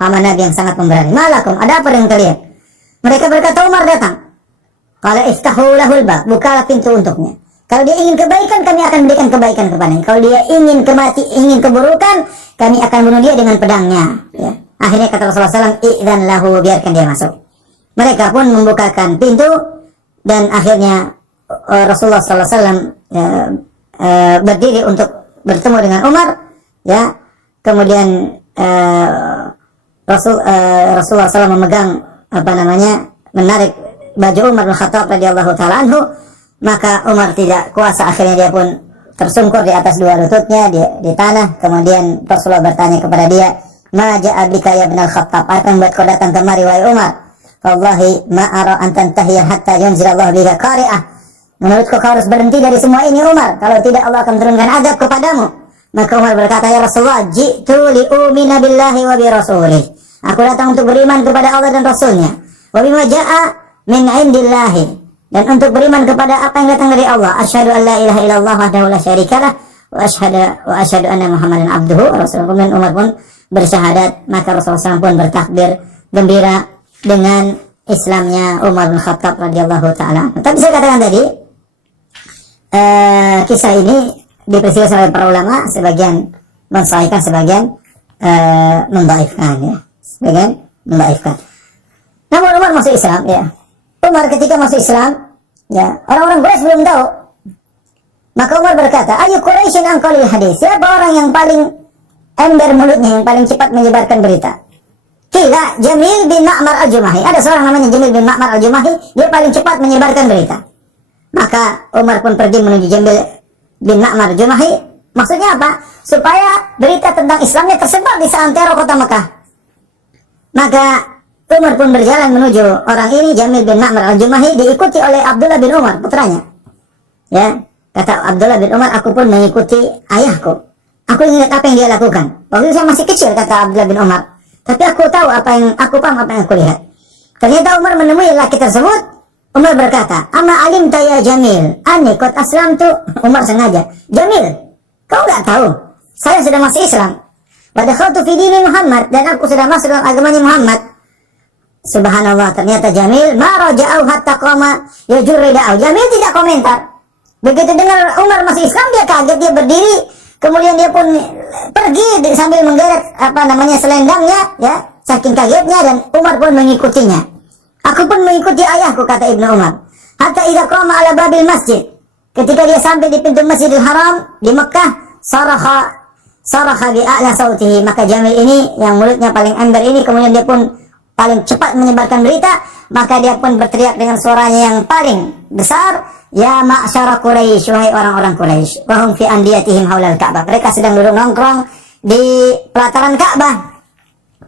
paman Nabi yang sangat pemberani, malakum, ada apa dengan kalian? Mereka berkata, Umar datang. Kalau iftahu lahul bab, bukalah pintu untuknya. Kalau dia ingin kebaikan, kami akan berikan kebaikan kepadanya. Kalau dia ingin ingin keburukan, kami akan bunuh dia dengan pedangnya. Ya. Akhirnya kata Rasulullah SAW, i'dzan lahu, biarkan dia masuk. Mereka pun membukakan pintu, dan akhirnya Rasulullah SAW berdiri untuk bertemu dengan Umar. Ya. Kemudian Rasulullah SAW memegang menarik baju Umar bin Khattab radhiyallahu ta'ala anhu. Maka Umar tidak kuasa, akhirnya dia pun tersungkur di atas dua lututnya di tanah. Kemudian Rasulullah bertanya kepada dia, ma ja'a bika ya ibn al-Khattab, apa yang membuat kau datang kemari wahai Umar? Wallahi ma ara an tantahiya hatta yunzilallahu bika qari'ah. Menurutku kau harus berhenti dari semua ini Umar, kalau tidak Allah akan turunkan adab kepadamu. Maka Umar berkata, ya Rasulullah, ji'tu li'umina billahi wa bi rasulih. Aku datang untuk beriman kepada Allah dan Rasulnya. Wa bima ja'a min indillahi, dan untuk beriman kepada apa yang datang dari Allah. Asyhadu an la ilaha illallah wahdahu la syarikalah wa asyhadu anna Muhammadan abduhu wa rasuluhu. Kemudian Umar pun bersyahadat. Maka Rasulullah SAW pun bertakbir gembira dengan Islamnya Umar bin Khattab radhiyallahu taala. Tapi saya katakan tadi, kisah ini diperselisihkan oleh para ulama, sebagian mensahihkan, sebagian mendhaifkan, ya. Sebagian mendhaifkan. Namun Umar masuk Islam, ya. Umar ketika masuk Islam, ya, orang-orang Quraisy belum tahu. Maka Umar berkata, ayu Quraisyin anqalil hadis, siapa orang yang paling ember mulutnya, yang paling cepat menyebarkan berita? Kila Jamil bin Ma'mar al-Jumahi, ada seorang namanya Jamil bin Ma'mar al-Jumahi, dia paling cepat menyebarkan berita. Maka Umar pun pergi menuju Jamil bin Ma'mar al-Jumahi. Maksudnya apa? Supaya berita tentang Islamnya tersebar di seantero kota Mekah. Maka Umar pun berjalan menuju orang ini, Jamil bin Ma'mar al-Jumahi, diikuti oleh Abdullah bin Umar, putranya. Ya, kata Abdullah bin Umar, aku pun mengikuti ayahku. Aku ingat apa yang dia lakukan. Waktu itu saya masih kecil, kata Abdullah bin Umar. Tapi aku tahu aku paham apa yang aku lihat. Ternyata Umar menemui laki tersebut. Umar berkata, ama alim ya Jamil, ani qad aslamtu. Umar sengaja, Jamil, kau nggak tahu, saya sudah masuk Islam. Wa dakhaltu fi dini Muhammad, dan aku sudah masuk dalam agamanya Muhammad. Subhanallah, ternyata Jamil ma raja'u hatta qama yajur rida'u. Jamil tidak komentar. Begitu dengar Umar masuk Islam, dia kaget, dia berdiri Kemudian dia pun pergi sambil menggeret selendangnya, ya, saking kagetnya, dan Umar pun mengikutinya. Aku pun mengikuti ayahku, kata Ibnu Umar. Hatta idza qama ala babil masjid. Ketika dia sampai di pintu Masjidil Haram di Mekah, saraha bi a'la sautihi, maka Jamil ini yang mulutnya paling ember ini kemudian dia pun paling cepat menyebarkan berita, maka dia pun berteriak dengan suaranya yang paling besar, ya ma'syara Quraisy, wahai orang-orang Quraisy, wa hum fi andiyatihim haulal Ka'bah. Mereka sedang duduk nongkrong di pelataran Ka'bah,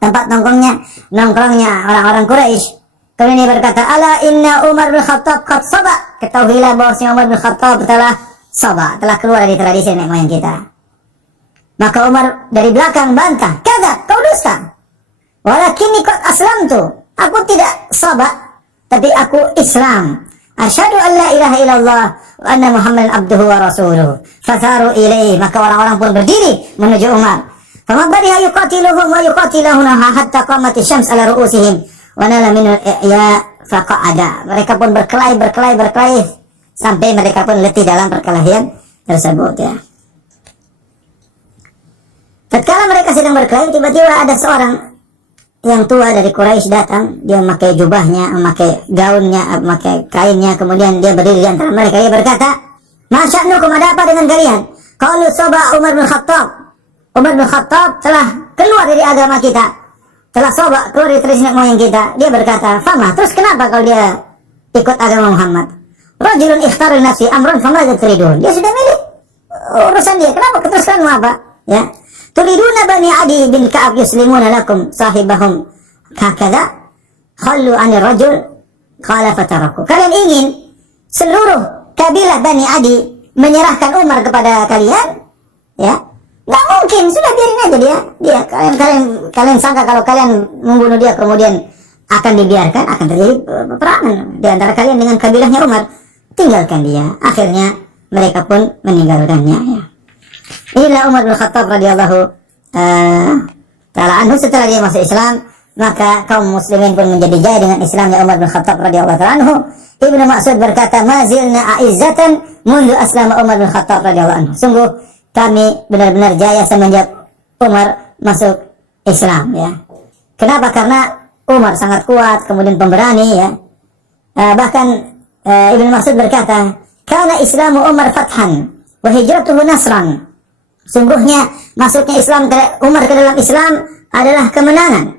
tempat nongkrongnya orang-orang Quraisy. Kemudian dia berkata, ala inna Umar bin Khattab qad saba. Ketahuilah bahwasanya Umar bin Khattab telah keluar dari tradisi nenek moyang kita. Maka Umar dari belakang bantah, kata, kau dusta. Walakinni qad aslamtu. Aku tidak saba, tapi aku Islam. Asyhadu an la ilaha illallah wa anna Muhammadan abduhu wa rasuluhu. Fatharu ilaihi, maka orang-orang pun berdiri menuju Umar. Fama bariha yuqatiluhum wa yuqatilahuna hatta qamat asy-syams ala ru'usihim wa nala min ya faqa'ada. Mereka pun berkelahi sampai mereka pun letih dalam perkelahian tersebut, ya. Tatkala mereka sedang berkelahi, tiba-tiba ada seorang yang tua dari Quraisy datang. Dia memakai jubahnya, memakai gaunnya, memakai kainnya. Kemudian dia berdiri di antara mereka. Dia berkata, "Ma sya'nukum, ada apa dengan kalian?" Qalu saba Umar bin Khattab. Umar bin Khattab telah keluar dari agama kita, telah keluar dari tradisi nenek moyang kita. Dia berkata, "Fama, terus kenapa kalau dia ikut agama Muhammad? Rajulun ikhtaru nafsi amran famadza turidun." Dia sudah milih urusan dia. Kenapa keteruskan apa? Ya. Turiduna bani Adi bin Ka'ab yuslimuna lakum sahibahum hakadha khallu anir rajul qala fataraku. Kalian ingin seluruh kabilah Bani Adi menyerahkan Umar kepada kalian? Ya, nggak mungkin. Sudah biarin aja dia. Kalian sangka kalau kalian membunuh dia kemudian akan dibiarkan, akan terjadi peperangan di antara kalian dengan kabilahnya Umar. Tinggalkan dia. Akhirnya mereka pun meninggalkannya, ya. Inilah Umar bin Khattab radhiyallahu ta'ala anhu. Setelah dia masuk Islam, maka kaum muslimin pun menjadi jaya dengan Islamnya Umar bin Khattab radhiyallahu ta'ala anhu. Ibnu Mas'ud berkata, "Mazilna a'izzatan mundu aslama Umar bin Khattab radhiyallahu anhu." Sungguh kami benar-benar jaya semenjak Umar masuk Islam, ya. Kenapa? Karena Umar sangat kuat, kemudian pemberani, ya. Bahkan Ibnu Mas'ud berkata, "Kana Islamu Umar fathan wa hijratuhu nasran." Sungguhnya masuknya Umar ke dalam Islam adalah kemenangan.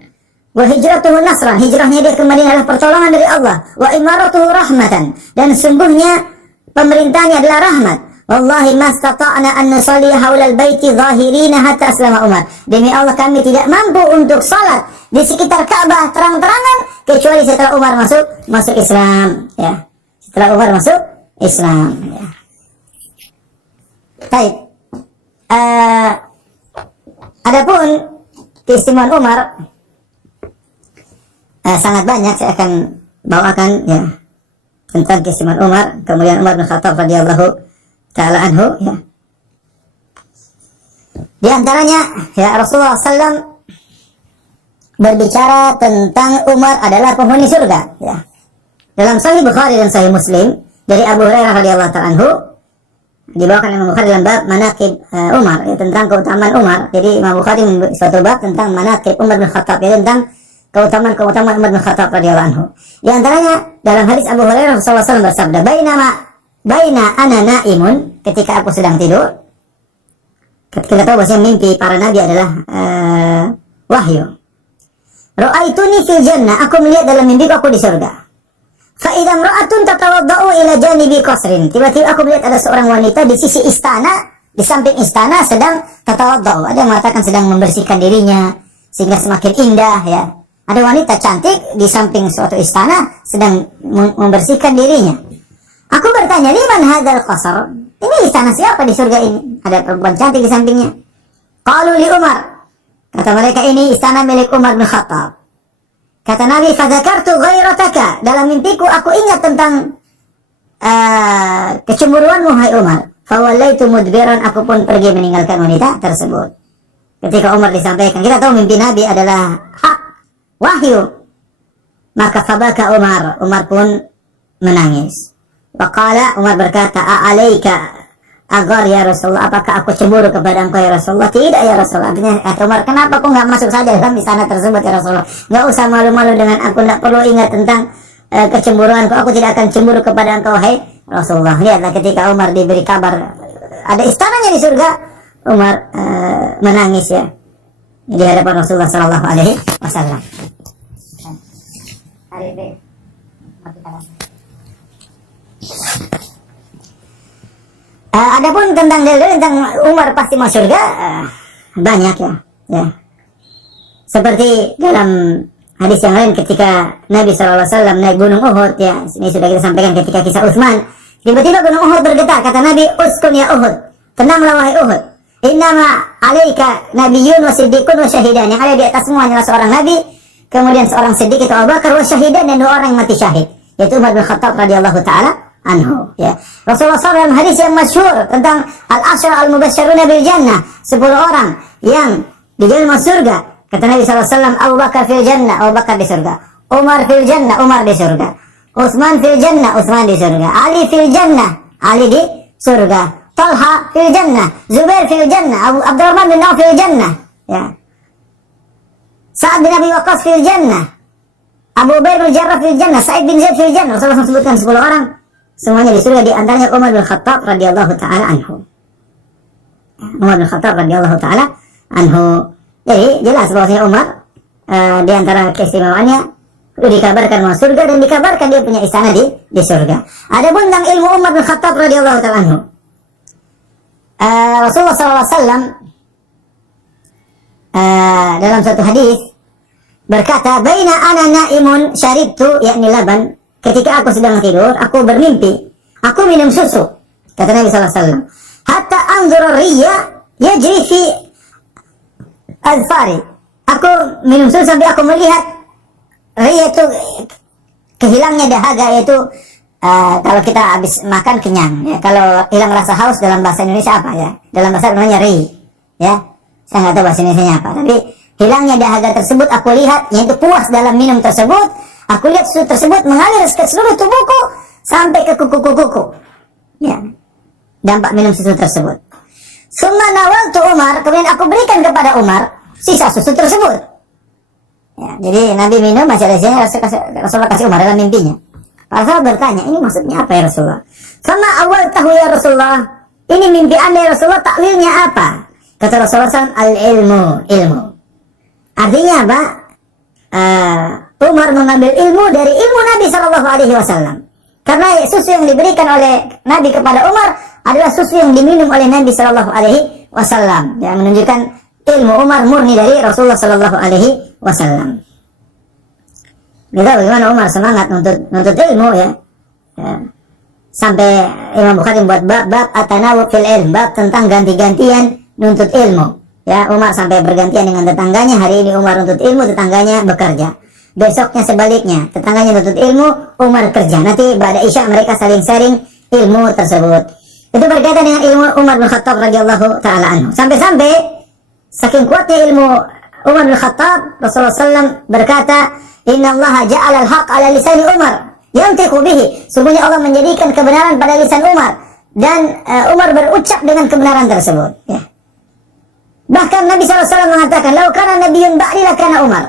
Wa hijratuhu nasran, hijrahnya dia ke Madinah adalah pertolongan dari Allah. Wa imaratuhu rahmatan, dan sungguhnya pemerintahnya adalah rahmat. Wallahi mastata'na an nusalli haulal baiti zahirina hatta aslama Umar. Demi Allah kami tidak mampu untuk salat di sekitar Ka'bah terang-terangan kecuali setelah Umar masuk Islam, ya. Setelah Umar masuk Islam, ya. Baik. Adapun keistimewaan Umar sangat banyak. Saya akan bawakan, ya, tentang keistimewaan Umar. Kemudian Umar bin Khattab radhiyallahu ta'ala anhu, ya. Di antaranya, ya, Rasulullah SAW berbicara tentang Umar adalah penghuni surga, ya. Dalam Sahih Bukhari dan Sahih Muslim dari Abu Hurairah radhiyallahu ta'ala anhu, dibawakan Imam Bukhari dalam bab manaqib Umar, ya, tentang keutamaan Umar. Jadi Imam Bukhari membuat suatu bab tentang manaqib Umar bin Khattab, ya, tentang keutamaan Umar bin Khattab radhiyallahu anhu. Di antaranya dalam hadis Abu Hurairah Rasulullah SAW bersabda, "Baina ana naimun," ketika aku sedang tidur. Kita tahu bahwa mimpi para nabi adalah wahyu. "Ra'aituni fil jannah," aku melihat dalam mimpiku aku di surga. Fa'idam ra'atun tatawadda'u ila janibi qasrin. Tiba-tiba aku melihat ada seorang wanita di sisi istana, di samping istana sedang tatawadda'u. Ada yang mengatakan sedang membersihkan dirinya sehingga semakin indah, ya. Ada wanita cantik di samping suatu istana sedang membersihkan dirinya. Aku bertanya, "Liman hadzal qasr?" Ini istana siapa di surga ini? Ada perempuan cantik di sampingnya. Qalu li Umar. Kata mereka, ini istana milik Umar bin Khattab. Kata Nabi, "Fadzakartu ghairataka." Dalam mimpiku aku ingat tentang kecemburuanmu, hai Umar. Fawallaitu mudbiran, aku pun pergi meninggalkan wanita tersebut. Ketika Umar disampaikan, kita tahu mimpi Nabi adalah hak, wahyu. Maka fabaka Umar pun menangis. Waqala, Umar berkata, "A'alaika agar ya Rasulullah, apakah aku cemburu kepada engkau ya Rasulullah? Tidak ya Rasulullah. Artinya kata Umar, kenapa kau nggak masuk saja dalam istana tersebut ya Rasulullah? Nggak usah malu-malu dengan aku, nggak perlu ingat tentang kecemburuanku. Aku tidak akan cemburu kepada engkau, hai Rasulullah. Lihatlah ketika Umar diberi kabar ada istananya di surga, Umar menangis ya di hadapan Rasulullah Sallallahu Alaihi Wasallam. Adapun tentang dalil tentang Umar pasti masuk surga, banyak ya. Seperti dalam hadis yang lain ketika Nabi SAW naik gunung Uhud, ya, ini sudah kita sampaikan ketika kisah Utsman. Tiba-tiba gunung Uhud bergetar, kata Nabi, uskun ya Uhud, tenanglah wahai Uhud. Innama alaika nabiyyun wa siddiqun wa syahidan. Yang ada di atas semua adalah seorang nabi, kemudian seorang siddiq itu Abu Bakar, wa syahidan, dan 2 orang yang mati syahid, yaitu Umar bin Khattab radhiyallahu taala anhu, ya. Rasulullah SAW dalam hadis yang masyhur tentang al-asyra al-mubasysyiruna bil jannah, 10 orang yang dijamin masuk surga. Kata Nabi SAW, Abu Bakar fil jannah, Abu Bakar di surga. Umar fil jannah, Umar di surga. Utsman fil jannah, Utsman di surga. Ali fil jannah, Ali di surga. Talha fil jannah, Zubair fil jannah, Abdurrahman bin Auf fil jannah, ya. Sa'ad bin Abi Waqqas fil jannah, Abu Ubaid bin Jarrah fil jannah, Sa'id bin Zaid fil jannah. Rasulullah sebutkan 10 orang, semuanya di surga, di antaranya Umar bin Khattab radhiyallahu taala anhu. Umar bin Khattab radhiyallahu taala anhu. Jadi jelas bahwasanya Umar di antara keistimewaannya dikabarkan masuk surga dan dikabarkan dia punya istana di surga. Adapun tentang ilmu Umar bin Khattab radhiyallahu taala anhu, Rasulullah SAW dalam satu hadis berkata, "Baina ana naimun syaribtu yakni laban." Ketika aku sedang tidur, aku bermimpi, aku minum susu. Kata Nabi SAW, "Hatta anzura riya yajri fi azfari." Aku minum susu sampai aku melihat riya itu kehilangnya dahaga, yaitu kalau kita habis makan kenyang, ya. Kalau hilang rasa haus dalam bahasa Indonesia apa ya? Dalam bahasa namanya ri, ya. Saya nggak tahu bahasa Indonesia apa, tapi hilangnya dahaga tersebut aku lihat, yaitu puas dalam minum tersebut. Aku lihat susu tersebut mengalir ke seluruh tubuhku sampai ke kuku-kukuku. Ya, dampak minum susu tersebut. Summa nawaltu Umar, kemudian aku berikan kepada Umar sisa susu tersebut. Ya, jadi Nabi minum, masih ada sisa, Rasulullah kasih Umar dalam mimpinya. Para sahabat bertanya, ini maksudnya apa ya Rasulullah? Sama awal tahu ya Rasulullah, ini mimpi Anda ya Rasulullah, takwilnya apa? Kata Rasulullah SAW, al-ilmu, ilmu. Artinya apa? Umar mengambil ilmu dari ilmu Nabi SAW. Karena susu yang diberikan oleh Nabi kepada Umar adalah susu yang diminum oleh Nabi SAW. Yang menunjukkan ilmu Umar murni dari Rasulullah SAW. Kita bagaimana Umar semangat nuntut ilmu, ya. Sampai Imam Bukhari membuat bab at-tanawub fil ilm, bab tentang ganti-gantian nuntut ilmu. Ya, Umar sampai bergantian dengan tetangganya. Hari ini Umar nuntut ilmu, tetangganya bekerja. Besoknya sebaliknya, tetangganya nuntut ilmu, Umar kerja. Nanti pada Isya mereka saling sharing ilmu tersebut. Itu berkaitan dengan ilmu Umar bin Khattab radhiyallahu taala anhu. Sampai-sampai saking kuatnya ilmu Umar bin Khattab, Rasulullah SAW berkata, "Inna Allah ja'ala al-haq ala lisani Umar, yantiqu bihi." Sungguhnya Allah menjadikan kebenaran pada lisan Umar, dan Umar berucap dengan kebenaran tersebut, ya. Bahkan Nabi SAW mengatakan, "Lau kana nabiyyun ba'di lakana Umar."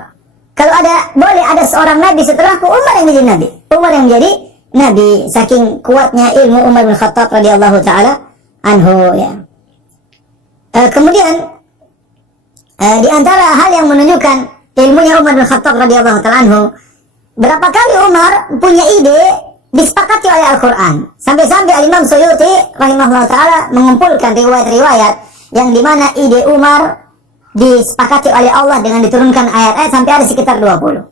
Kalau boleh ada seorang nabi setelahku, Umar yang menjadi nabi. Umar yang menjadi nabi, saking kuatnya ilmu Umar bin Khattab radhiyallahu taala anhu, ya. Kemudian di antara hal yang menunjukkan ilmunya Umar bin Khattab radhiyallahu taala anhu, berapa kali Umar punya ide disepakati oleh Al-Quran. Sampai-sampai Al-Imam Suyuti rahimahullah taala mengumpulkan riwayat-riwayat yang dimana ide Umar disepakati oleh Allah dengan diturunkan ayat-ayat sampai ada sekitar 20.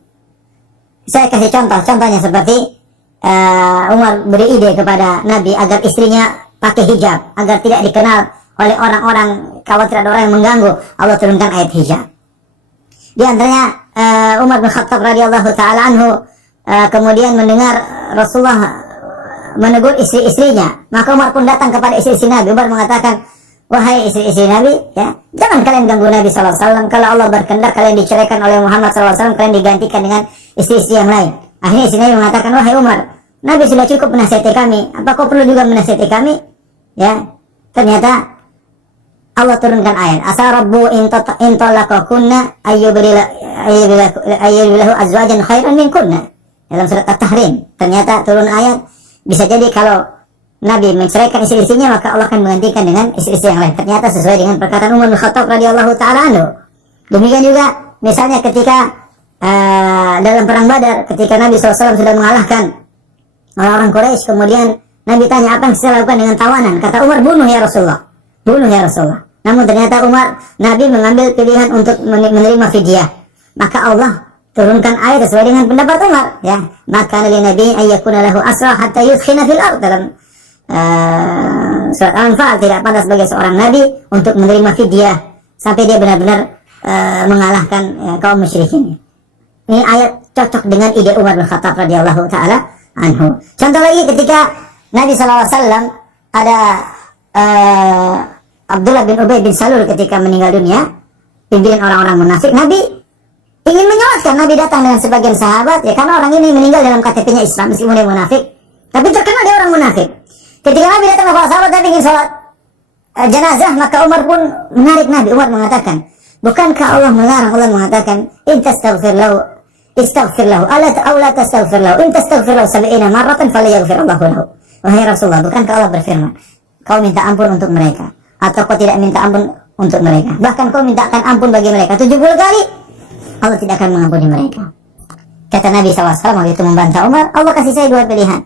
Saya kasih contohnya seperti Umar beri ide kepada Nabi agar istrinya pakai hijab, agar tidak dikenal oleh orang-orang, khawatir ada orang yang mengganggu. Allah turunkan ayat hijab. Di antaranya Umar bin Khattab radhiyallahu taala anhu kemudian mendengar Rasulullah menegur istri-istrinya, maka Umar pun datang kepada istri-istri Nabi. Umar mengatakan, "Wahai istri-istri Nabi, ya, jangan kalian ganggu Nabi SAW. Kalau Allah berkehendak kalian diceraikan oleh Muhammad SAW, kalian digantikan dengan istri-istri yang lain." Akhirnya istri Nabi mengatakan, "Wahai Umar, Nabi sudah cukup menasihati kami. Apa kau perlu juga menasihati kami?" Ya. ternyata Allah turunkan ayat, asa rabbu in talaqakunna ayyubilahu azwajan khairan minkunna, dalam surat At-Tahrim. Ternyata turun ayat, bisa jadi kalau Nabi menceraikan istri-istrinya, maka Allah akan menggantikan dengan istri-istri yang lain. Ternyata sesuai dengan perkataan Umar bin Khattab radhiyallahu taala anhu. Demikian juga misalnya ketika dalam perang Badar, ketika Nabi SAW sudah mengalahkan orang-orang Quraisy, kemudian Nabi tanya, apa yang saya lakukan dengan tawanan? Kata Umar, bunuh ya Rasulullah, bunuh ya Rasulullah. Namun ternyata Nabi mengambil pilihan untuk menerima fidyah. Maka Allah turunkan ayat sesuai dengan pendapat Umar, ya. Maka nabi Nabi ayyakuna lahu asra hatta yudkhina fil ard, dalam surat Al-Anfal, tidak pantas bagi seorang nabi untuk menerima fidyah sampai dia benar-benar mengalahkan kaum musyrikin. Ini ayat cocok dengan ide Umar bin Khattab radhiyallahu taala anhu. Contoh lagi, ketika Nabi SAW ada Abdullah bin Ubay bin Salul ketika meninggal dunia, pimpinan orang-orang munafik, Nabi ingin menyolatkan. Nabi datang dengan sebagian sahabat, ya, karena orang ini meninggal dalam KTP-nya Islam meskipun dia munafik, tapi terkenal dia orang munafik. Ketika Nabi datang ke para sahabat dan ingin sholat jenazah, maka Umar pun menarik Nabi. Umar mengatakan, bukankah Allah melarang? Allah mengatakan, in tastaghfir lahu istaghfir lahu ala tastaghfir lahu in tastaghfir lahu 70 marratan falyaghfir Allahu lahu. Wahai Rasulullah, bukankah Allah berfirman, kau minta ampun untuk mereka, atau kau tidak minta ampun untuk mereka, bahkan kau mintakan ampun bagi mereka 70 kali, Allah tidak akan mengampuni mereka. Kata Nabi SAW waktu itu membantah Umar, Allah kasih saya dua pilihan,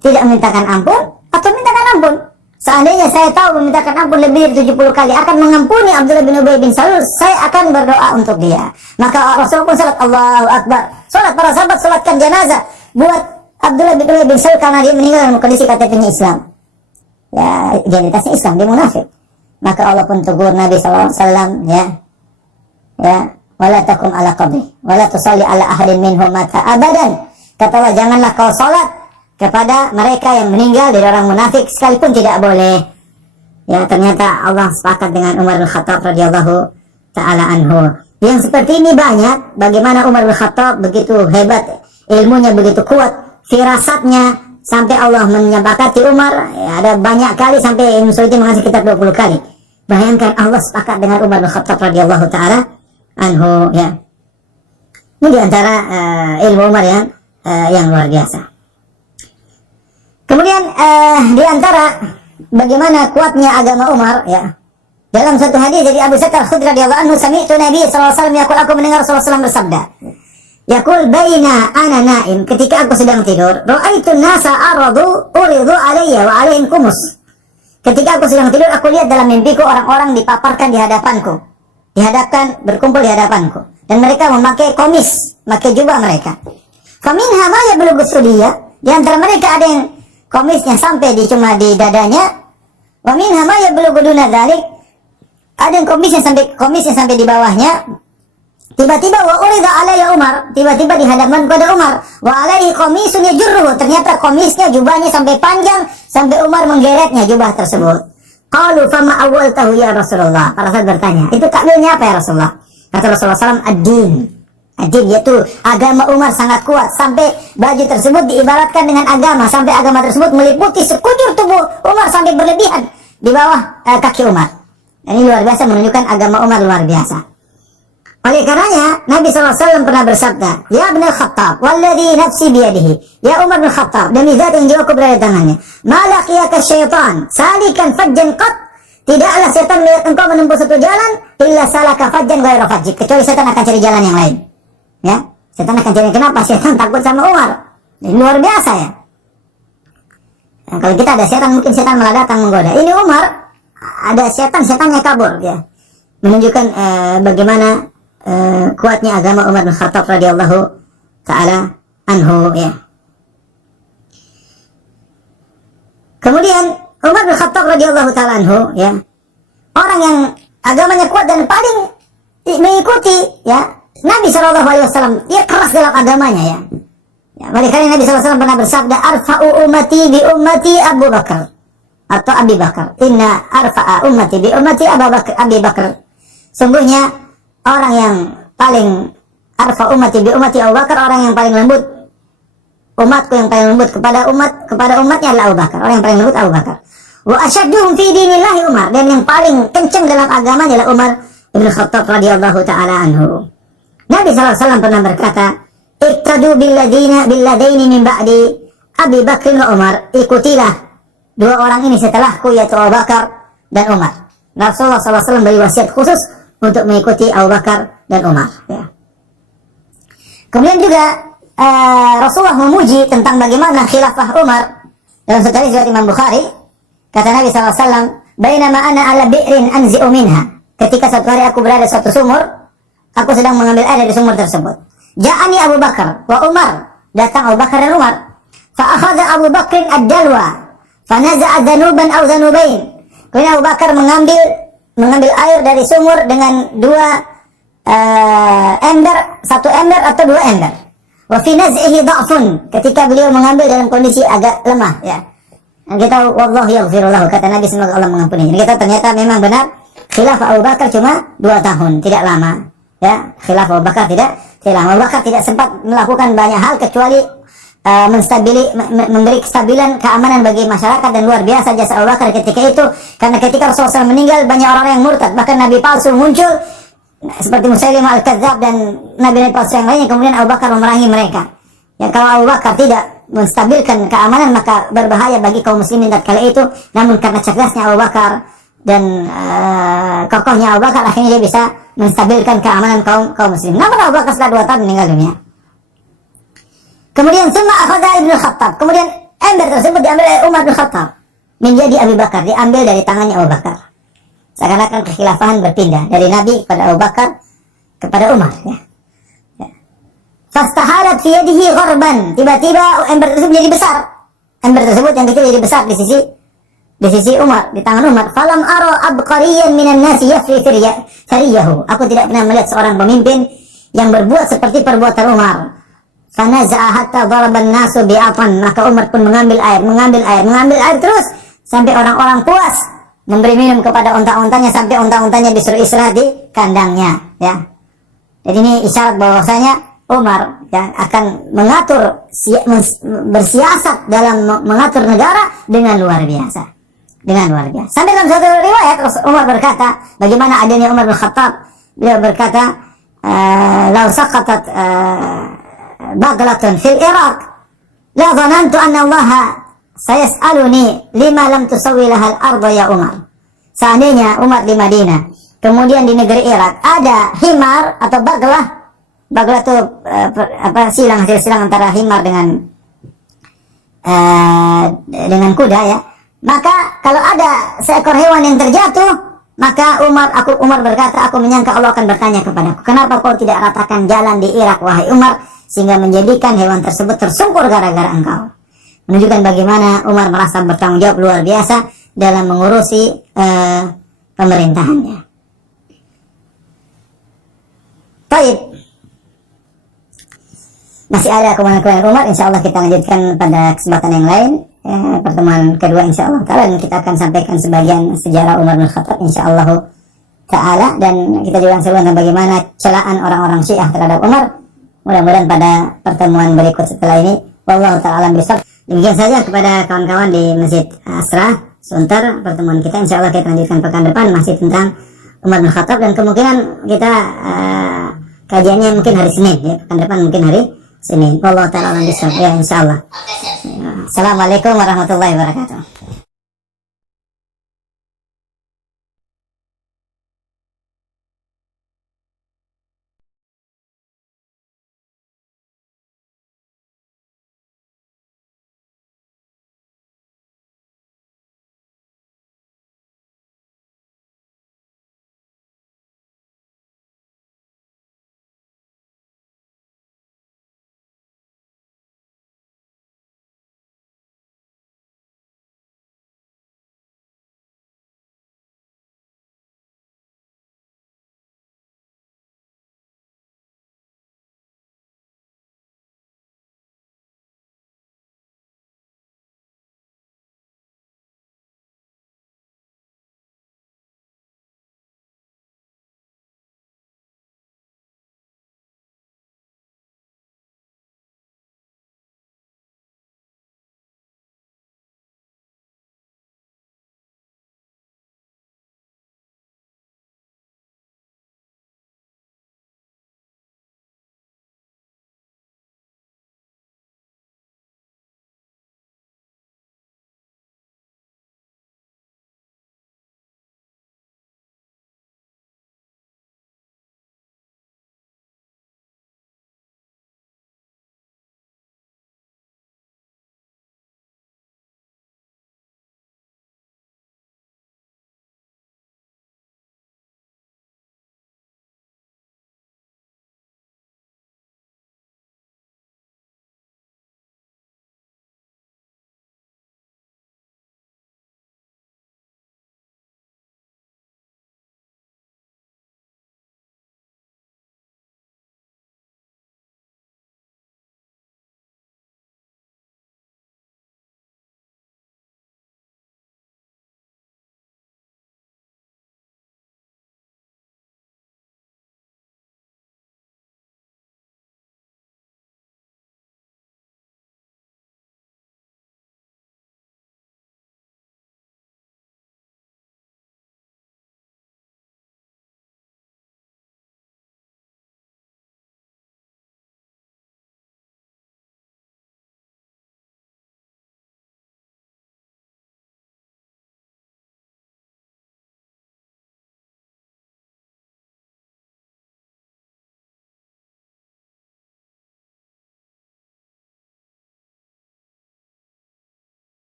tidak memintakan ampun atau mintakan ampun. Seandainya saya tahu memintakan ampun lebih dari 70 kali akan mengampuni Abdullah bin Ubay bin Salul, saya akan berdoa untuk dia. Maka Rasulullah pun salat Allahu Akbar. Salat, para sahabat salatkan jenazah buat Abdullah bin Ubay bin Salul karena dia meninggal dalam kondisi KTP-nya Islam. Ya, identitasnya Islam, dia munafik. Maka Allah pun tegur Nabi SAW, ya, wala takum ala qabri, wala tusalli ala ahadin minhum mata abadan. Kata Allah, janganlah kau salat kepada mereka yang meninggal dari orang munafik sekalipun, tidak boleh. Ya, ternyata Allah sepakat dengan Umar bin Khattab radhiyallahu taala anhu. Yang seperti ini banyak. Bagaimana Umar bin Khattab begitu hebat, ilmunya begitu kuat, firasatnya, sampai Allah menyepakati Umar, ya, ada banyak kali sampai Ibnu Suyuti mengasih sekitar 20 kali. Bayangkan Allah sepakat dengan Umar bin Khattab radhiyallahu taala anhu, ya. Ini diantara ilmu Umar yang luar biasa. Kemudian di antara bagaimana kuatnya agama Umar, ya. Dalam satu hadis dari Abu Sa'id Al-Khudri radhiyallahu anhu, sami'tu Nabi sallallahu alaihi wasallam yaqul, aku mendengar Rasulullah SAW bersabda, yaqul baina ana naim, ketika aku sedang tidur, ra'aitu nasa uridu alayya wa alaihim kumus. Ketika aku sedang tidur, aku lihat dalam mimpiku orang-orang dipaparkan di hadapanku, dihadapkan, berkumpul di hadapanku, dan mereka memakai komis, memakai jubah mereka. Faminha ma yablughu sudiyya, di antara mereka ada yang komisnya sampai cuma di dadanya. Wa minha ma yablughu duna dzalik, ada yang komisnya sampai di bawahnya. Tiba-tiba wa urida alayya Umar, tiba-tiba di hadapan kepada Umar, wa alaihi qamisun yajurruhu, ternyata komisnya, jubahnya sampai panjang, sampai Umar menggeretnya jubah tersebut. Qalu fama awwaltahu ya Rasulullah, para sahabat bertanya, itu takwilnya apa ya Rasulullah? Kata Rasulullah SAW, ad-din, yaitu agama Umar sangat kuat, sampai baju tersebut diibaratkan dengan agama, sampai agama tersebut meliputi sekujur tubuh Umar sampai berlebihan di bawah kaki Umar. Dan ini luar biasa, menunjukkan agama Umar luar biasa. Oleh karenanya Nabi SAW pernah bersabda, ya Ibn Khattab, walladhi nafsi biyadihi, ya Umar bin Khattab, demi zat yang jiwaku berada di tangannya, malaqiyaka syaitan salikan fajjan qat, tidaklah setan melihat engkau menempuh satu jalan, illa salaka fajjan ghairu fajjik, kecuali setan akan cari jalan yang lain. Ya, setan akan cari. Kenapa? Setan takut sama Umar. Ini luar biasa, ya. Nah, kalau kita ada setan, mungkin setan malah datang menggoda. Ini Umar, ada setannya kabur, ya. Menunjukkan bagaimana kuatnya agama Umar bin Khattab radhiyallahu taala anhu, ya. Kemudian Umar bin Khattab radhiyallahu taala anhu, ya, orang yang agamanya kuat dan paling mengikuti, ya, Nabi SAW, dia keras dalam agamanya, ya. Oleh karena Nabi SAW pernah bersabda, arfa'u ummati bi ummati Abu Bakar, atau Abi Bakar. Inna arfa'a ummati bi ummati Abi Bakar. Sungguhnya orang yang paling arfa ummati bi ummati Abu Bakar, orang yang paling lembut, umatku yang paling lembut kepada umatnya adalah Abu Bakar. Orang yang paling lembut Abu Bakar. Wa asyadduhum fi dinillahi Umar, dan yang paling kencang dalam agama adalah Umar bin Khattab radhiyallahu taala anhu. Nabi SAW pernah berkata, "Iqtadu billadaini min ba'di Abi Bakr wa Umar." Ikutilah dua orang ini setelahku, yaitu Abu Bakar dan Umar. Rasulullah SAW beri wasiat khusus untuk mengikuti Abu Bakar dan Umar. Ya. Kemudian juga Rasulullah memuji tentang bagaimana khilafah Umar dalam satu hadis riwayat Imam Bukhari. Kata Nabi SAW, "Bainama ana ala bi'rin anzi'u minha." Ketika suatu hari aku berada di suatu sumur, aku sedang mengambil air dari sumur tersebut. Ja'ani Abu Bakar wa Umar, datang Abu Bakar dan Umar. Fa akhadha Abu Bakrin ad-dalwa, fa naza'a dhanuban aw dhanubain. Kemudian Abu Bakar mengambil air dari sumur dengan dua ember, satu ember atau dua ember. Wa fi naz'ihi dha'fun, ketika beliau mengambil dalam kondisi agak lemah, ya. Dan kita wallahu yaghfiru lahu, kata Nabi semoga Allah mengampuni. Jadi kita ternyata memang benar khilafah Abu Bakar cuma 2 tahun, tidak lama. Ya, khilafah Abu Bakar tidak lama. Abu Bakar tidak sempat melakukan banyak hal kecuali memberi kestabilan keamanan bagi masyarakat, dan luar biasa jasa Abu Bakar ketika itu, karena ketika Rasulullah SAW meninggal banyak orang yang murtad, bahkan nabi palsu muncul seperti Musailimah al-Kadzab dan nabi palsu yang lainnya. Kemudian Abu Bakar memerangi mereka. Ya, kalau Abu Bakar tidak menstabilkan keamanan maka berbahaya bagi kaum muslimin tatkala itu. Namun karena cerdasnya Abu Bakar dan kokohnya Abu Bakar, akhirnya dia bisa menstabilkan keamanan kaum muslimin. Namun Abu Bakar setelah 2 tahun meninggal dunia. Kemudian summa akhadha Ibnu Khattab, kemudian ember tersebut diambil oleh Umar bin Khattab menjadi Abu Bakar, diambil dari tangannya Abu Bakar. Seakan-akan kekhilafahan berpindah dari Nabi kepada Abu Bakar kepada Umar, ya. Fastahalat fi yadihi gharban, tiba-tiba ember tersebut menjadi besar. Ember tersebut yang kecil jadi besar di sisi Umar, di tangan Umar. Falam ara abqariyan minan nasi yafri thariyahu. Aku tidak pernah melihat seorang pemimpin yang berbuat seperti perbuatan Umar. Fanaza'a hatta daraban nasu bi'atan, maka Umar pun mengambil air terus sampai orang-orang puas, memberi minum kepada unta-untanya sampai unta-untanya disuruh istirahat di kandangnya, ya. Jadi ini isyarat bahwasanya Umar, ya, akan mengatur, bersiasat dalam mengatur negara dengan luar biasa. Sampai dalam satu riwayat Umar berkata, bagaimana adanya Umar bin Khattab, beliau berkata, "Law saqatat baglatun fil Iraq, la dhanantu anna Allah sayas'aluni lima lam tusawwi lahal arda ya Umar." Seandainya Umar di Madinah, kemudian di negeri Irak ada himar atau baglah itu hasil silang antara himar dengan kuda, ya. Maka kalau ada seekor hewan yang terjatuh, maka Umar berkata, aku menyangka Allah akan bertanya kepadaku, kenapa kau tidak ratakan jalan di Irak wahai Umar, sehingga menjadikan hewan tersebut tersungkur gara-gara engkau. Menunjukkan bagaimana Umar merasa bertanggung jawab luar biasa dalam mengurusi pemerintahannya. Baik, masih ada kemudian Umar, insya Allah kita lanjutkan pada kesempatan yang lain, pertemuan kedua insya Allah ta'ala, dan kita akan sampaikan sebagian sejarah Umar bin Khattab insya Allah ta'ala, dan kita juga akan tentang bagaimana celaan orang-orang Syiah terhadap Umar. Mudah-mudahan pada pertemuan berikut setelah ini, wallahu ta'ala bisawab. Demikian saja kepada kawan-kawan di Masjid Asra Sunter, pertemuan kita insya Allah kita lanjutkan pekan depan masih tentang Umar bin Khattab, dan kemungkinan kita kajiannya mungkin hari Senin, ya, pekan depan mungkin hari Senin. Wallahu ta'ala bisawab, ya, insya Allah. Assalamualaikum warahmatullahi wabarakatuh.